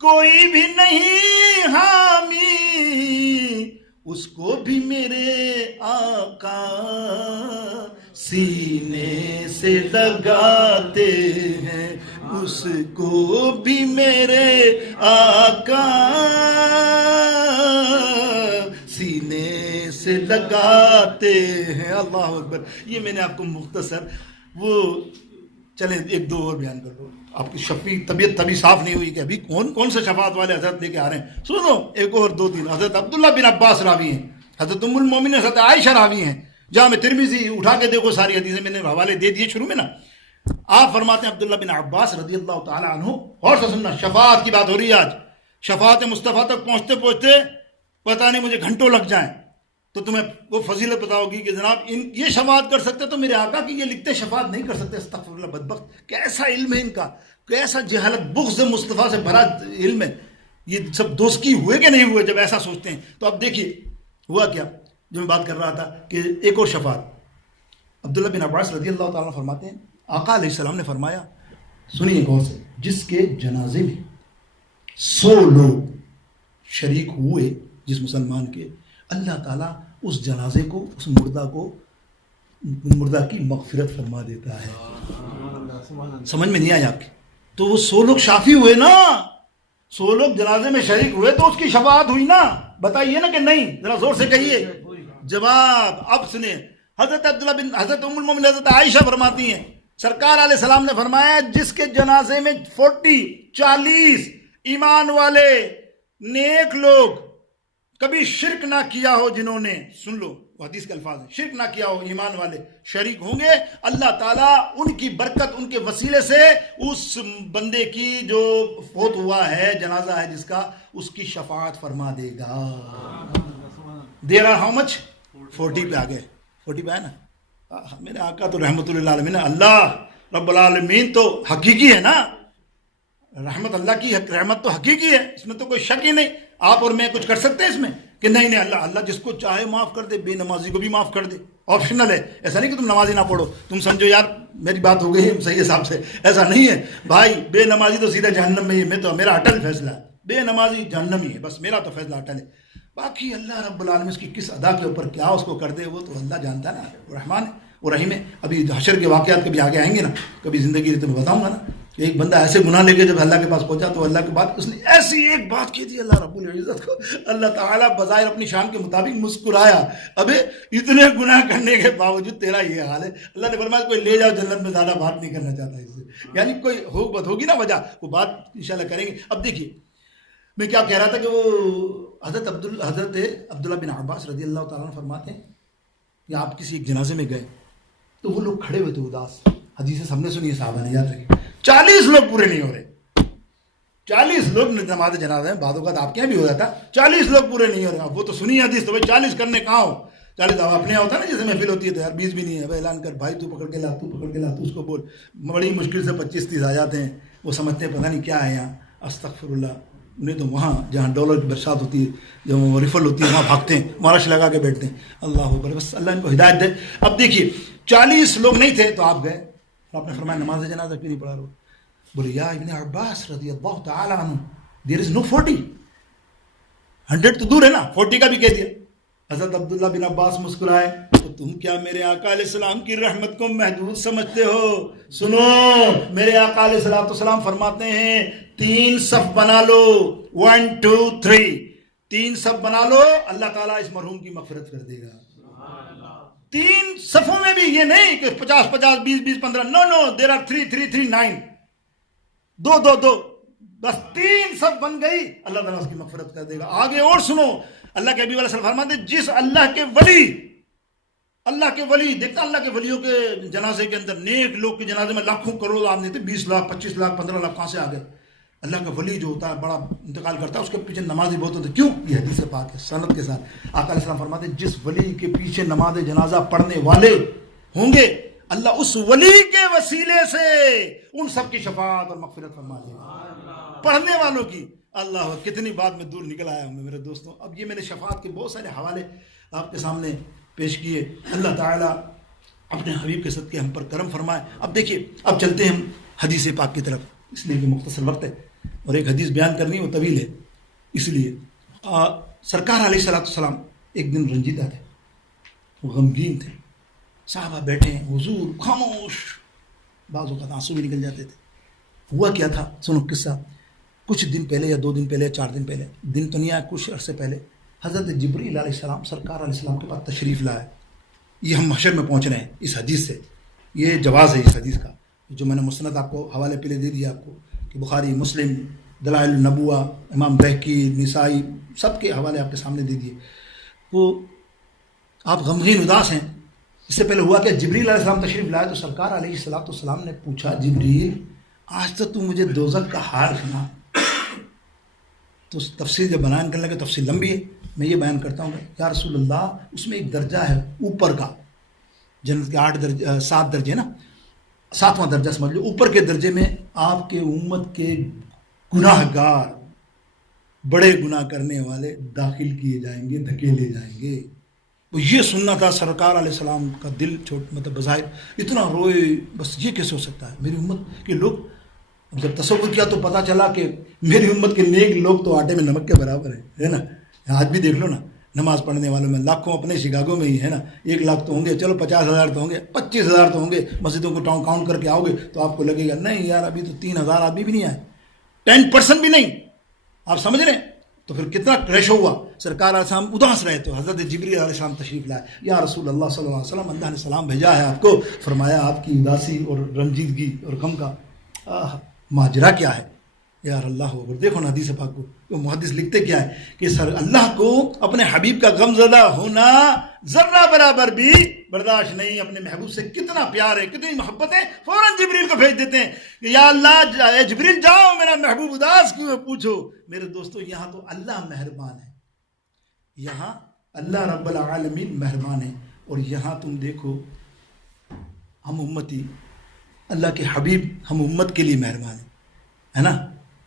کوئی بھی نہیں حامی, اس کو بھی میرے آقا سینے سے لگاتے ہیں, اس کو بھی میرے آقا سینے سے لگاتے ہیں. اللہ اکبر. یہ میں نے آپ کو مختصر وہ چلیں ایک دو اور بیان کر دو. آپ کی شفیع طبیعت تبھی صاف نہیں ہوئی کہ ابھی کون سے شفاعت والے حضرت لے کے آ رہے ہیں. سنو ایک اور دو تین. حضرت عبداللہ بن عباس راوی ہیں, حضرت ام المومنین حضرت عائشہ راوی ہیں. جامع ترمذی اٹھا کے دیکھو ساری حدیثیں, میں نے حوالے دے دیے شروع میں نا. آپ فرماتے ہیں عبداللہ بن عباس رضی اللہ تعالی عنہ, اور سے سننا, شفاعت کی بات ہو رہی ہے آج. شفاعت مصطفیٰ تک پہنچتے پہنچتے پتہ نہیں مجھے گھنٹوں لگ جائیں, تو تمہیں وہ فضیلت بتاؤ گی کہ جناب یہ شفاعت کر سکتے تو میرے آقا کی یہ لکھتے شفاعت نہیں کر سکتے. استغفر اللہ, بدبخت. کیسا علم ہے ان کا, کیسا جہالت, بغض مصطفیٰ سے بھرا علم ہے. یہ سب دوستی ہوئے کہ نہیں ہوئے جب ایسا سوچتے ہیں. تو اب دیکھیے ہوا کیا, جو میں بات کر رہا تھا کہ ایک اور شفاعت. عبداللہ بن عباس رضی اللہ تعالیٰ عنہ فرماتے ہیں آقا علیہ السلام نے فرمایا, سنیے غور سے, جس کے جنازے میں 100 لوگ شریک ہوئے, جس مسلمان کے, اللہ تعالیٰ اس جنازے کو, اس مردہ کی مغفرت فرما دیتا ہے. سمجھ میں نہیں آیا آپ کی؟ تو وہ 100 لوگ شافی ہوئے نا, 100 لوگ جنازے میں شریک ہوئے تو اس کی شفاعت ہوئی نا. بتائیے نا کہ نہیں, ذرا زور سے کہیے. جواب اب سنیں. حضرت حضرت ام المومنین حضرت عائشہ فرماتی ہیں سرکار علیہ السلام نے فرمایا, جس کے جنازے میں 40 ایمان والے نیک لوگ کبھی شرک نہ کیا ہو, جنہوں نے, سن لو حدیث کے الفاظ ہیں, شرک نہ کیا ہو, ایمان والے شریک ہوں گے, اللہ تعالیٰ ان کی برکت, ان کے وسیلے سے اس بندے کی جو فوت ہوا ہے, جنازہ ہے جس کا, اس کی شفاعت فرما دے گا. دیر آر ہاؤ مچ 40 پہ آ گئے, 40 پہ آئے نا. میرے آقا تو رحمت اللہ علیہ, اللہ رب العالمین تو حقیقی ہے نا, رحمت اللہ کی رحمت تو حقیقی ہے, اس میں تو کوئی شک ہی نہیں. آپ اور میں کچھ کر سکتے ہیں اس میں کہ نہیں اللہ جس کو چاہے معاف کر دے, بے نمازی کو بھی معاف کر دے, آپشنل ہے. ایسا نہیں کہ تم نمازی نہ پڑھو, تم سمجھو یار میری بات ہو گئی صحیح حساب سے, ایسا نہیں ہے بھائی. بے نمازی تو سیدھا جہنم میں ہی, میں تو, میرا اٹل فیصلہ ہے, بے نمازی جہنم ہی ہے, بس میرا تو فیصلہ اٹل ہے. باقی اللہ رب العالمین اس کی کس ادا کے اوپر کیا اس کو کر دے, وہ تو اللہ جانتا ہے نا, وہ رحمان ہے, وہ رحیم ہے. ابھی حشر کے واقعات کبھی آگے آئیں گے نا, کبھی زندگی تو میں بتاؤں گا نا, کہ ایک بندہ ایسے گناہ لے کے جب اللہ کے پاس پہنچا تو اللہ کے بعد اس نے ایسی ایک بات کی تھی, اللہ رب العزت کو اللہ تعالیٰ بظاہر اپنی شان کے مطابق مسکرایا. ابے اتنے گناہ کرنے کے باوجود تیرا یہ حال ہے. اللہ نے فرمایا کوئی لے جاؤ جنت میں, زیادہ بات نہیں کرنا چاہتا اس سے, یعنی کوئی ہوگی نا وجہ, وہ بات انشاءاللہ کریں گے. اب دیکھیے میں کیا کہہ رہا تھا کہ وہ حضرت عبداللہ بن عباس رضی اللہ تعالیٰ عنہ فرماتے ہیں کہ آپ کسی ایک جنازے میں گئے تو وہ لوگ کھڑے ہوئے تھے اداس. حدیث سب نے سنی ہے, صحابہ نے, یاد رکھے. 40 لوگ پورے نہیں ہو رہے, 40 لوگ نماز جنازہ ہیں, بعد اوقات آپ کے یہاں بھی ہو جاتا, 40 لوگ پورے نہیں ہو رہے. وہ تو سنی حدیث, تو بھائی 40 کرنے کہاں ہو, 40 اپنے یہاں ہوتا ہے نا, جیسے محفل ہوتی ہے تو یار 20 بھی نہیں ہے, اعلان کر بھائی, تو پکڑ کے لا, تو اس کو بول. بڑی مشکل سے 25-30 آ جاتے ہیں, وہ سمجھتے ہیں پتہ نہیں کیا ہے یہاں. استغفر اللہ. انہیں تو وہاں جہاں ڈالر کی برسات ہوتی ہے, جب ریفل ہوتی ہے, وہاں بھاگتے ہیں, مارش لگا کے بیٹھتے ہیں. اللہ اکبر, بس اللہ ان کو ہدایت دے. اب دیکھیے 40 لوگ نہیں تھے تو آپ گئے, آپ نے فرمایا نماز جنازہ کیوں نہیں پڑھا رہا؟ بولے یا ابن عباس رضی اللہ تعالی عنہ, دیر از نو 40, 100 تو دور ہے نا, 40 کا بھی کہہ دیا. حضرت عبداللہ بن عباس مسکرائے, تو تم کیا میرے آقا علیہ السلام کی رحمت کو محدود سمجھتے ہو؟ سنو, میرے آقا علیہ السلام فرماتے ہیں 3 صف بنا لو, 1 2 3, 3 صف بنا لو, اللہ تعالیٰ اس مرحوم کی مغفرت کر دے گا. 3 صفوں میں بھی یہ نہیں کہ 50-50, 20-20, 15, نو, دیر آر 3-3-3-9, 2-2-2, بس 3 صف بن گئی, اللہ تعالیٰ اس کی مغفرت کر دے گا. آگے اور سنو, اللہ کے حبیب علیہ السلام فرماتے ہیں جس اللہ کے ولی دیکھتا, اللہ کے ولیوں کے جنازے کے اندر, نیک لوگ کے جنازے میں لاکھوں کروڑ آدمی تھے, 20 لاکھ 25 لاکھ 15 لاکھ کہاں سے آ گئے. اللہ کا ولی جو ہوتا ہے بڑا انتقال کرتا ہے, اس کے پیچھے نمازی بہت ہوتے. کیوں؟ یہ حدیث پاک ہے سند کے ساتھ. آقا علیہ السلام فرماتے ہیں جس ولی کے پیچھے نماز جنازہ پڑھنے والے ہوں گے, اللہ اس ولی کے وسیلے سے ان سب کی شفاعت اور مغفرت فرما دے گا, پڑھنے والوں کی. اللہ, کتنی بات میں دور نکل آیا ہوں میرے دوستوں. اب یہ میں نے شفاعت کے بہت سارے حوالے آپ کے سامنے پیش کیے. اللہ تعالیٰ اپنے حبیب کے صدقے ہم پر کرم فرمائے. اب دیکھیے, اب چلتے ہیں ہم حدیث پاک کی طرف, اس لیے کہ مختصر وقت ہے اور ایک حدیث بیان کرنی وہ طویل ہے. اس لیے سرکار علیہ السلام ایک دن رنجیدہ تھے, وہ غمگین تھے. صحابہ بیٹھے ہیں, حضور خاموش, بعض اوقات آنسو بھی نکل جاتے تھے. ہوا کیا تھا سنو قصہ. کچھ دن پہلے یا 2 دن پہلے یا 4 دن پہلے, دن تو نہیں آیا, کچھ عرصے پہلے حضرت جبریل علیہ السلام سرکار علیہ السلام کے پاس تشریف لائے. یہ ہم محشر میں پہنچ رہے ہیں اس حدیث سے, یہ جواز ہے اس حدیث کا, جو میں نے مسند آپ کو حوالے پہلے دے دیا آپ کو, کہ بخاری, مسلم, دلائل النبوہ, امام بہقی, نسائی, سب کے حوالے آپ کے سامنے دے دیے. وہ آپ غمگین اداس ہیں. اس سے پہلے ہوا کہ جبریل علیہ السلام تشریف لائے تو سرکار علیہ السلام نے پوچھا, جبریل آج تو مجھے دوزخ کا حال سنا. تو تفسیر جب بیان کرنے لگے, تفسیر لمبی ہے, میں یہ بیان کرتا ہوں یا رسول اللہ, اس میں ایک درجہ ہے اوپر کا, جنت کے 8 درجے 7 درجے نا, 7واں درجہ سمجھ لو. اوپر کے درجے میں آپ کے امت کے گناہ گار, بڑے گناہ کرنے والے داخل کیے جائیں گے, دھکیلے جائیں گے. وہ یہ سننا تھا. سرکار علیہ السلام کا دل مطلب بظاہر اتنا روئے, بس یہ کیسے ہو سکتا ہے, میری امت کے لوگ. جب تصور کیا تو پتہ چلا کہ میری امت کے نیک لوگ تو آٹے میں نمک کے برابر ہیں, ہے نا. آج بھی دیکھ لو نا, نماز پڑھنے والوں میں لاکھوں اپنے شکاگو میں ہی ہے نا, 1 لاکھ تو ہوں گے, چلو 50,000 تو ہوں گے, 25,000 تو ہوں گے. مسجدوں کو کاؤنٹ کر کے آؤ گے تو آپ کو لگے گا نہیں یار ابھی تو 3,000 آدمی بھی نہیں آئے, 10% بھی نہیں. آپ سمجھ رہے ہیں تو پھر کتنا ریشو ہوا. سرکار علیہ السلام اداس رہے تو حضرت جبریل علیہ السلام تشریف لائے. یا رسول اللہ صلی اللہ علیہ وسلم, اللہ نے سلام بھیجا ہے آپ کو. فرمایا آپ کی اداسی اور رنجیدگی اور غم کا ماجرا کیا ہے. یار اللہ اکبر. دیکھو نا حدیث پاک کو, وہ محدث لکھتے کیا ہے کہ اللہ کو اپنے حبیب کا غم زدہ ہونا ذرہ برابر بھی برداشت نہیں. اپنے محبوب سے کتنا پیار ہے, کتنی محبت ہے, فوراً جبریل کو بھیج دیتے ہیں کہ یا اللہ جبریل جاؤ, میرا محبوب اداس کیوں ہے پوچھو. میرے دوستو یہاں تو اللہ مہربان ہے, یہاں اللہ رب العالمین مہربان ہے. اور یہاں تم دیکھو ہم امتی, اللہ کے حبیب ہم امت کے لیے مہربان ہے نا.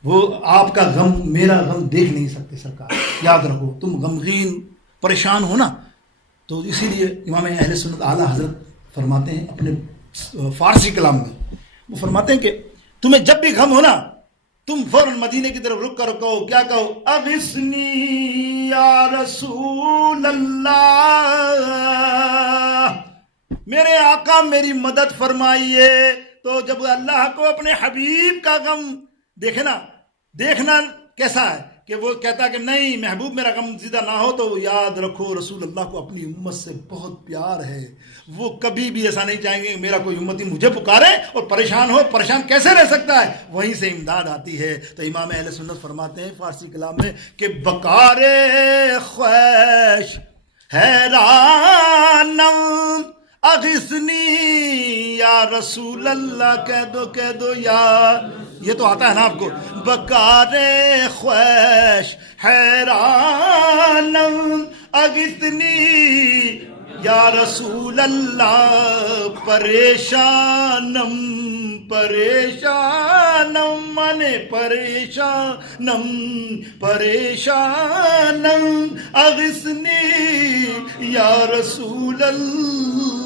وہ آپ کا غم میرا غم دیکھ نہیں سکتے سرکار. یاد رکھو تم غمگین پریشان ہو نا, تو اسی لیے امام اہل سنت اعلیٰ حضرت فرماتے ہیں اپنے فارسی کلام میں, وہ فرماتے ہیں کہ تمہیں جب بھی غم ہو نا, تم فوراً مدینے کی طرف رک کر کہو, کیا کہو, اغثنی یا رسول اللہ, میرے آقا میری مدد فرمائیے. تو جب اللہ کو اپنے حبیب کا غم دیکھنا کیسا ہے کہ وہ کہتا کہ نہیں محبوب میرا غم زدہ نہ ہو, تو یاد رکھو رسول اللہ کو اپنی امت سے بہت پیار ہے. وہ کبھی بھی ایسا نہیں چاہیں گے کہ میرا کوئی امتی مجھے پکارے اور پریشان ہو. پریشان کیسے رہ سکتا ہے, وہیں سے امداد آتی ہے. تو امام اہل سنت فرماتے ہیں فارسی کلام میں کہ بکار خویش حیرانم اغثنی یا رسول اللہ, کہہ دو یا, یہ تو آتا ہے نا آپ کو, بکار خویش حیرانم اغثنی یا رسول اللہ, پریشانم مانے پریشانم اغثنی یا رسول اللہ.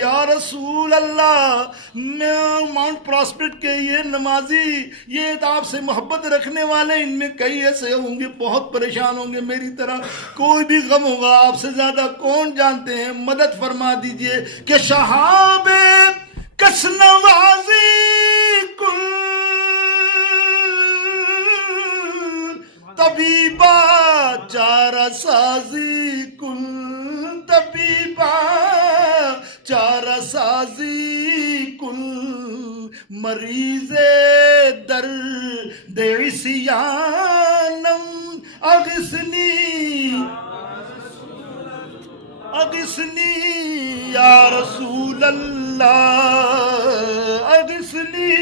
یا رسول اللہ, میں ماؤنٹ پراسپیکٹ کے یہ نمازی, یہ آپ سے محبت رکھنے والے, ان میں کئی ایسے ہوں گے بہت پریشان ہوں گے میری طرح, کوئی بھی غم ہوگا آپ سے زیادہ کون جانتے ہیں, مدد فرما دیجئے. کہ شہاب کس نوازی کن طبیبا چارہ سازی کن, طبیبا چارہ سازی کن, مریض درد عصیانم اغثنی یا رسول اللہ, اغثنی.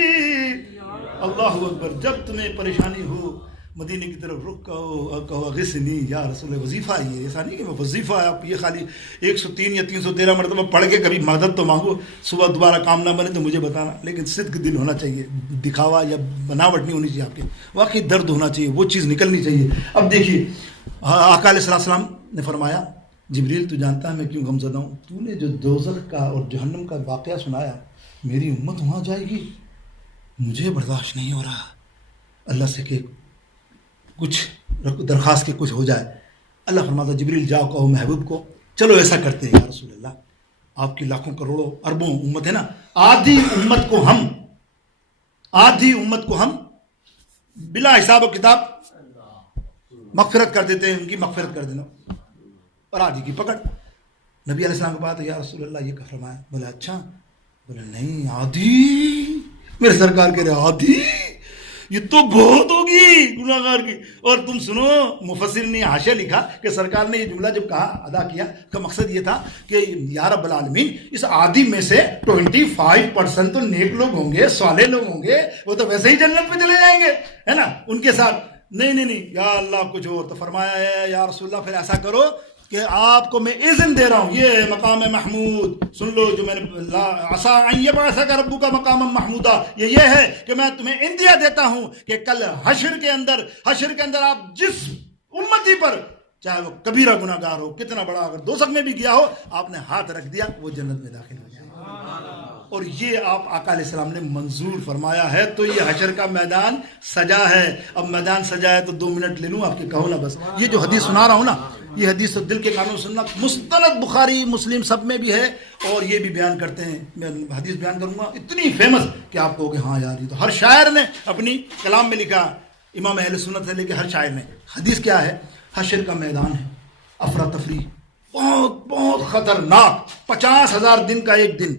اللہ اکبر. جب تمہیں پریشانی ہو مدینے کی طرف رک کہو اغثنی یا رسول. وظیفہ یہ ایسا نہیں کہ وہ وظیفہ ہے آپ یہ خالی 103 یا 313 مرتبہ پڑھ کے کبھی مدد تو مانگو, صبح دوبارہ کام نہ بنے تو مجھے بتانا, لیکن صدق دل ہونا چاہیے, دکھاوا یا بناوٹ نہیں ہونی چاہیے آپ کے, واقعی درد ہونا چاہیے, وہ چیز نکلنی چاہیے. اب دیکھیے آقا علیہ السلام نے فرمایا, جبریل تو جانتا ہے میں کیوں غمزدہ ہوں, تو نے جو دوزخ کا اور جہنم کا واقعہ سنایا, میری امت وہاں جائے گی, مجھے برداشت نہیں ہو رہا. اللہ سے کہ کچھ درخواست کے کچھ ہو جائے. اللہ فرماتا جبریل جاؤ کہو محبوب کو, چلو ایسا کرتے ہیں یا رسول اللہ, آپ کی لاکھوں کروڑوں اربوں امت ہے نا, آدھی امت کو ہم آدھی امت کو ہم بلا حساب و کتاب مغفرت کر دیتے ہیں، ان کی مغفرت کر دینا، اور آدھی کی پکڑ. نبی علیہ السلام کے بعد یا رسول اللہ یہ کہا فرمایا. بولے اچھا؟ بولے نہیں، آدھی. میرے سرکار کہہ رہے آدھی یہ تو بہت ہوگی گناہ گار کی. اور تم سنو، مفسر نے حاشیہ لکھا کہ سرکار نے یہ جملہ جب کہا ادا کیا کا مقصد یہ تھا کہ یا رب العالمین اس آدھی میں سے 25% تو نیک لوگ ہوں گے، صالح لوگ ہوں گے، وہ تو ویسے ہی جنت میں چلے جائیں گے، ہے نا، ان کے ساتھ. نہیں یا اللہ کچھ اور. تو فرمایا ہے یا رسول اللہ پھر ایسا کرو کہ آپ کو میں اذن دے رہا ہوں، یہ مقام محمود سن لو جو میں نے عسیٰ ان یبعثک ربک مقام محمودا، یہ ہے کہ میں تمہیں اندیا دیتا ہوں کہ کل حشر کے اندر آپ جس امتی پر چاہے وہ کبیرہ گناہ گار ہو، کتنا بڑا، اگر دوزخ میں بھی گیا ہو، آپ نے ہاتھ رکھ دیا وہ جنت میں داخل ہو جائے. اور یہ آپ آقا علیہ السلام نے منظور فرمایا ہے. تو یہ حشر کا میدان سجا ہے. اب میدان سجا ہے تو 2 منٹ لے لوں آپ کے، کہو نا بس. یہ جو حدیث سنا رہا ہوں نا، یہ حدیث تو دل کے کانوں سننا، مستند بخاری مسلم سب میں بھی ہے، اور یہ بھی بیان کرتے ہیں. میں حدیث بیان کروں گا اتنی فیمس کہ آپ کہو کہ ہاں یار یہ تو ہر شاعر نے اپنی کلام میں لکھا، امام اہل سنت سے لے کے ہر شاعر نے. حدیث کیا ہے؟ حشر کا میدان ہے، افراتفری، بہت بہت خطرناک. 50,000 دن کا ایک دن،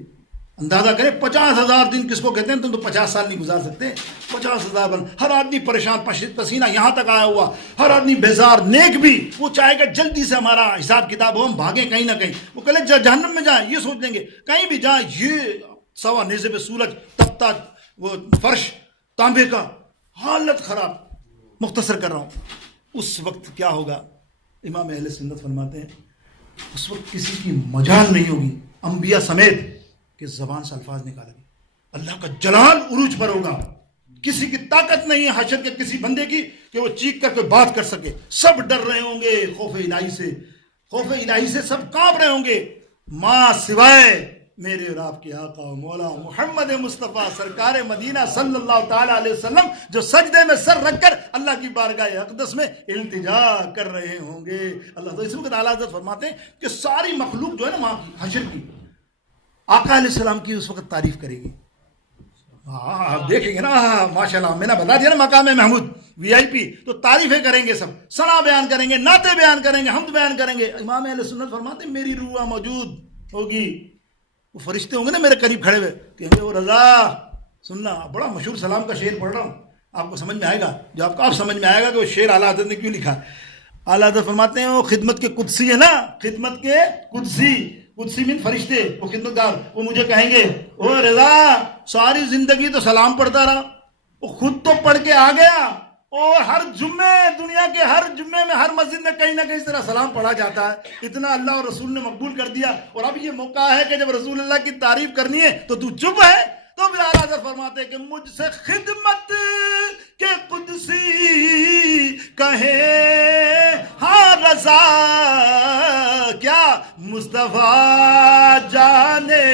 اندازہ کریں 50,000 دن کس کو کہتے ہیں؟ تم تو 50 سال نہیں گزار سکتے. 50,000 دن، ہر آدمی پریشان، پسینہ یہاں تک آیا ہوا، ہر آدمی بیزار. نیک بھی وہ چاہے گا جلدی سے ہمارا حساب کتاب ہو، ہم بھاگیں کہیں نہ کہیں. وہ کہلے جہنم میں جائیں، یہ سوچ لیں گے کہیں بھی جائیں. یہ سوا نیزے پہ سورج تپتا، وہ فرش تانبے کا، حالت خراب. مختصر کر رہا ہوں. اس وقت کیا ہوگا؟ امام اہل سنت فرماتے ہیں اس وقت کسی کی مجال نہیں ہوگی، انبیاء سمیت، کہ زبان سے الفاظ نکالے گی. اللہ کا جلال عروج پر ہوگا. کسی کی طاقت نہیں ہے حشر کے کسی بندے کی کہ وہ چیخ کر کے بات کر سکے. سب ڈر رہے ہوں گے خوف الہی سے سب کانپ رہے ہوں گے، ماں سوائے میرے اور آپ کے آقا و مولا محمد مصطفیٰ سرکار مدینہ صلی اللہ تعالی علیہ وسلم، جو سجدے میں سر رکھ کر اللہ کی بارگاہ اقدس میں التجا کر رہے ہوں گے. اللہ تو اس وقت اعلیٰ حضرت فرماتے ہیں کہ ساری مخلوق جو ہے نا وہاں کی حشر کی، آقا علیہ السلام کی اس وقت تعریف کرے گی. آپ دیکھیں گے نا، ماشاءاللہ میں نے بتا دیا نا مقام محمود VIP، تو تعریفیں کریں گے، سب ثنا بیان کریں گے، نعتیں بیان کریں گے، حمد بیان کریں گے. امام اہل سنت فرماتے ہیں میری روح موجود ہوگی. وہ فرشتے ہوں گے نا میرے قریب کھڑے ہوئے، کہیں گے وہ رضا سننا، بڑا مشہور سلام کا شعر پڑھ رہا ہوں، آپ کو سمجھ میں آئے گا، جو آپ کو آپ سمجھ میں آئے گا کہ وہ شعر اعلیٰ حضرت نے کیوں لکھا. اعلیٰ حضرت فرماتے ہیں وہ خدمت کے قدسی ہے نا، خدمت کے قدسی من فرشتے، وہ خدمتگار، وہ مجھے کہیں گے او رضا ساری زندگی تو سلام پڑھتا رہا، وہ خود تو پڑھ کے آ گیا، اور ہر جمعے، دنیا کے ہر جمعے میں، ہر مسجد میں کہیں نہ کہیں اس طرح سلام پڑھا جاتا ہے. اتنا اللہ اور رسول نے مقبول کر دیا، اور اب یہ موقع ہے کہ جب رسول اللہ کی تعریف کرنی ہے تو چپ ہے. تو پھر اعلیٰ حضرت فرماتے ہیں کہ مجھ سے خدمت کے قدسی کہے ہاں رضا، کیا مصطفیٰ جانے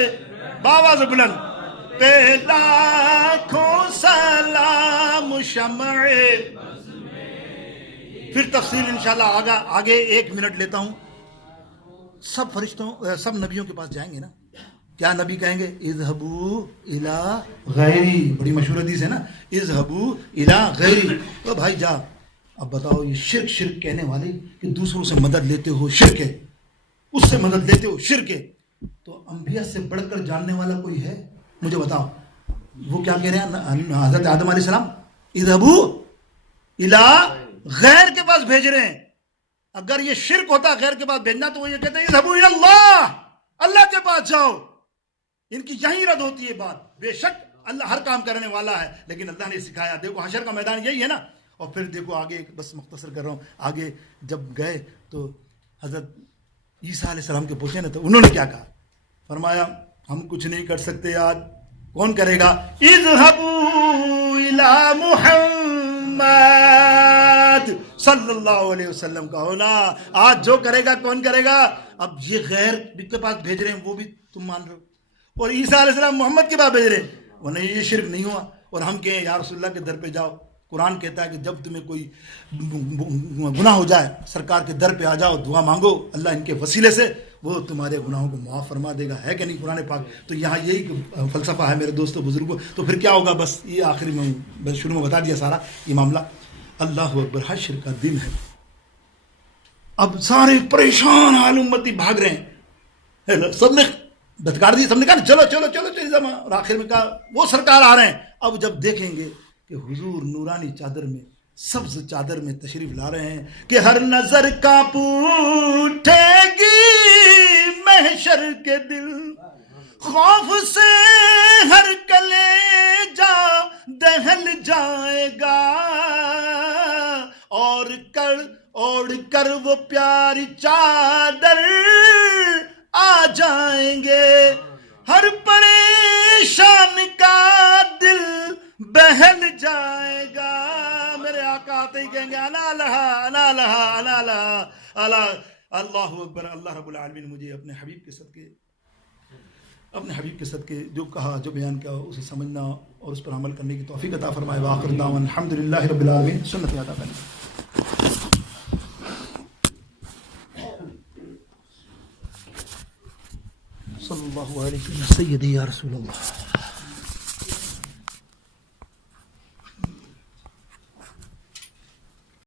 باواز بلند پہ لاکھوں سلام شمع. پھر تفصیل انشاءاللہ آگے 1 منٹ لیتا ہوں. سب فرشتوں، سب نبیوں کے پاس جائیں گے نا، کیا نبی کہیں گے؟ اذهبوا الى غیری، بڑی مشہور حدیث ہے نا، اذهبوا الى غیری. تو بھائی جا اب بتاؤ، یہ شرک کہنے والے کہ دوسروں سے مدد لیتے ہو شرک ہے، اس سے مدد لیتے ہو شرک ہے. تو انبیاء سے بڑھ کر جاننے والا کوئی ہے؟ مجھے بتاؤ. وہ کیا کہہ رہے ہیں حضرت آدم علیہ السلام؟ اذهبوا الى غیر کے پاس بھیج رہے ہیں. اگر یہ شرک ہوتا غیر کے پاس بھیجنا تو وہ یہ کہتے ہیں اذهبوا الى اللہ، اللہ کے پاس جاؤ. ان کی یہی رد ہوتی ہے بات. بے شک اللہ ہر کام کرنے والا ہے، لیکن اللہ نے سکھایا. دیکھو حشر کا میدان یہی ہے نا. اور پھر دیکھو آگے، بس مختصر کر رہا ہوں، آگے جب گئے تو حضرت عیسیٰ علیہ السلام کے پوچھے نا، تو انہوں نے کیا کہا؟ فرمایا ہم کچھ نہیں کر سکتے. آج کون کرے گا؟ اذهبوا الى محمد صلی اللہ علیہ وسلم کا ہونا. آج جو کرے گا کون کرے گا؟ اب یہ غیر کے پاس بھیج رہے ہیں، وہ بھی تم مان رہے ہو، اور عیسیٰ علیہ السلام محمد کے پاس بھیج رہے ہیں. وہ نہیں، یہ شرک نہیں ہوا. اور ہم کہیں یا رسول اللہ کے در پہ جاؤ. قرآن کہتا ہے کہ جب تمہیں کوئی گناہ ہو جائے سرکار کے در پہ آ جاؤ، دعا مانگو اللہ ان کے وسیلے سے. وہ تمہارے گناہوں کو معاف فرما دے گا. ہے کہ نہیں قرآن پاک؟ تو یہاں یہی فلسفہ ہے میرے دوستوں بزرگوں. تو پھر کیا ہوگا؟ بس یہ آخری میں شروع میں بتا دیا سارا یہ معاملہ. اللہ اکبر، حشر کا دن ہے. اب سارے پریشان حال امتی بھاگ رہے ہیں، سب نے دھتکار دی، سب نے کہا چلو چلو چلو چلو. اور آخر میں کہا وہ سرکار آ رہے ہیں. اب جب دیکھیں گے کہ حضور نورانی چادر میں، سبز چادر میں تشریف لا رہے ہیں کہ ہر نظر کانپ اٹھے گی محشر کے دل، خوف سے ہر کلیجہ دہل جائے گا، اور اوڑھ کر وہ پیاری چادر آ جائیں گے، ہر پریشان کا دل بہل جائے گا. میرے آقا آتے ہی کہیں گے انا لہا انا لہا انا لہا. اللہ اکبر. اللہ رب العالمین مجھے اپنے حبیب کے صدقے جو کہا، جو بیان کیا، اسے سمجھنا اور اس پر عمل کرنے کی توفیق عطا فرمائے. وآخر دعوانا الحمدللہ رب العالمین. سنت یاد آ صلی اللہ علیہ وسلم. سیدی یا رسول اللہ.